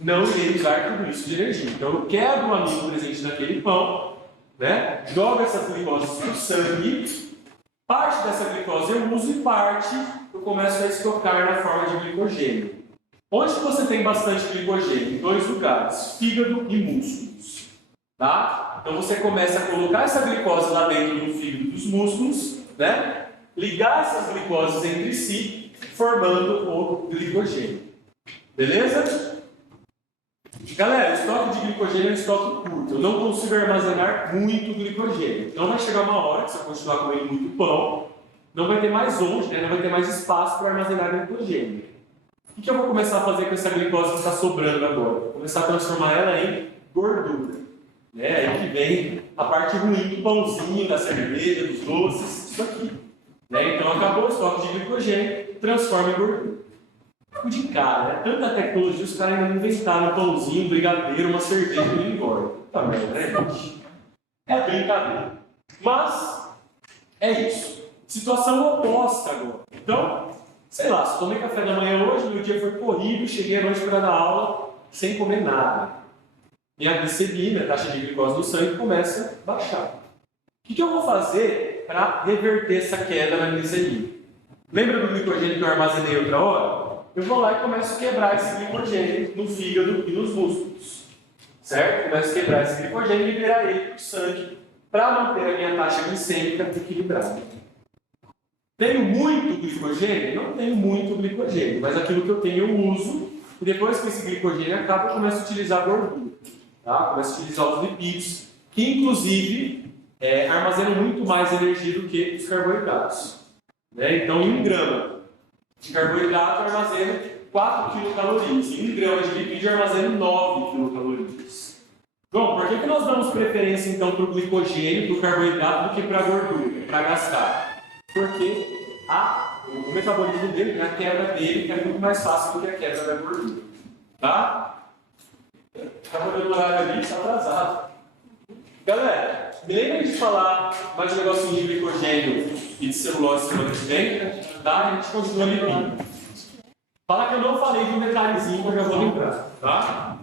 Não irei usar tudo isso de energia. Então, eu quebro o amido presente naquele pão, né? Jogo essas glicoses no sangue. Parte dessa glicose eu uso e parte eu começo a estocar na forma de glicogênio. Onde você tem bastante glicogênio? Em 2 lugares, fígado e músculos. Tá? Então você começa a colocar essa glicose lá dentro do fígado e dos músculos, né? Ligar essas glicoses entre si, formando o glicogênio. Beleza? Galera, o estoque de glicogênio é um estoque curto. Eu não consigo armazenar muito glicogênio. Então vai chegar uma hora que se eu continuar comendo muito pão, não vai ter mais onde, né? Não vai ter mais espaço para armazenar glicogênio. O que eu vou começar a fazer com essa glicose que está sobrando agora? Vou começar a transformar ela em gordura. Né? Aí que vem a parte ruim do pãozinho, da cerveja, dos doces, isso aqui. Né? Então acabou o estoque de glicogênio, transforma em gordura. De cara, né? Tanta tecnologia, os caras ainda não inventaram um pãozinho, um brigadeiro, uma cerveja e não engorda. Tá vendo, né, gente? É brincadeira. Mas, é isso. Situação oposta agora. Então, sei lá, se tomei café da manhã hoje, meu dia foi corrido, cheguei à noite para dar aula sem comer nada. Minha glicemia, a taxa de glicose no sangue, começa a baixar. O que eu vou fazer para reverter essa queda na glicemia? Lembra do glicogênio que eu armazenei outra hora? Eu vou lá e começo a quebrar esse glicogênio no fígado e nos músculos. Certo? Começo a quebrar esse glicogênio e liberar ele para o sangue para manter a minha taxa glicêmica equilibrada. Tenho muito glicogênio? Não tenho muito glicogênio, mas aquilo que eu tenho eu uso, e depois que esse glicogênio acaba, eu começo a utilizar a gordura. Tá? Começo a utilizar os lipídios, que inclusive armazenam muito mais energia do que os carboidratos. Né? Então, em 1 grama de carboidrato armazena 4 quilocalorias, e 1 grama de lipídio armazena 9 quilocalorias. Bom, por que nós damos preferência então para o glicogênio, para o carboidrato, do que para a gordura, para gastar? Porque o metabolismo dele, a quebra dele, é muito mais fácil do que a quebra da gordura. Tá? Estava dando horário ali, está atrasado. Galera, me lembrem de falar mais um negocinho de glicogênio e de celulose semana que vem, tá? A gente continua limpando. Fala que eu não falei de um detalhezinho que eu já vou lembrar, tá?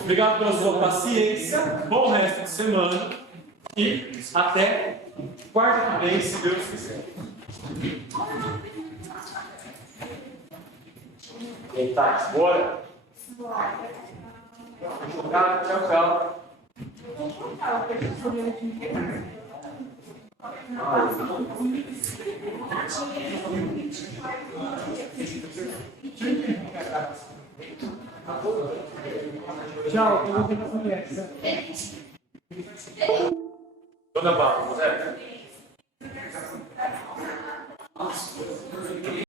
Obrigado pela sua paciência, bom resto de semana e até quarta que vem, se Deus quiser. Eita, bora? Tchau, tchau. Tchau, eu vou ter que conversa. Dona Bárbara, Zé?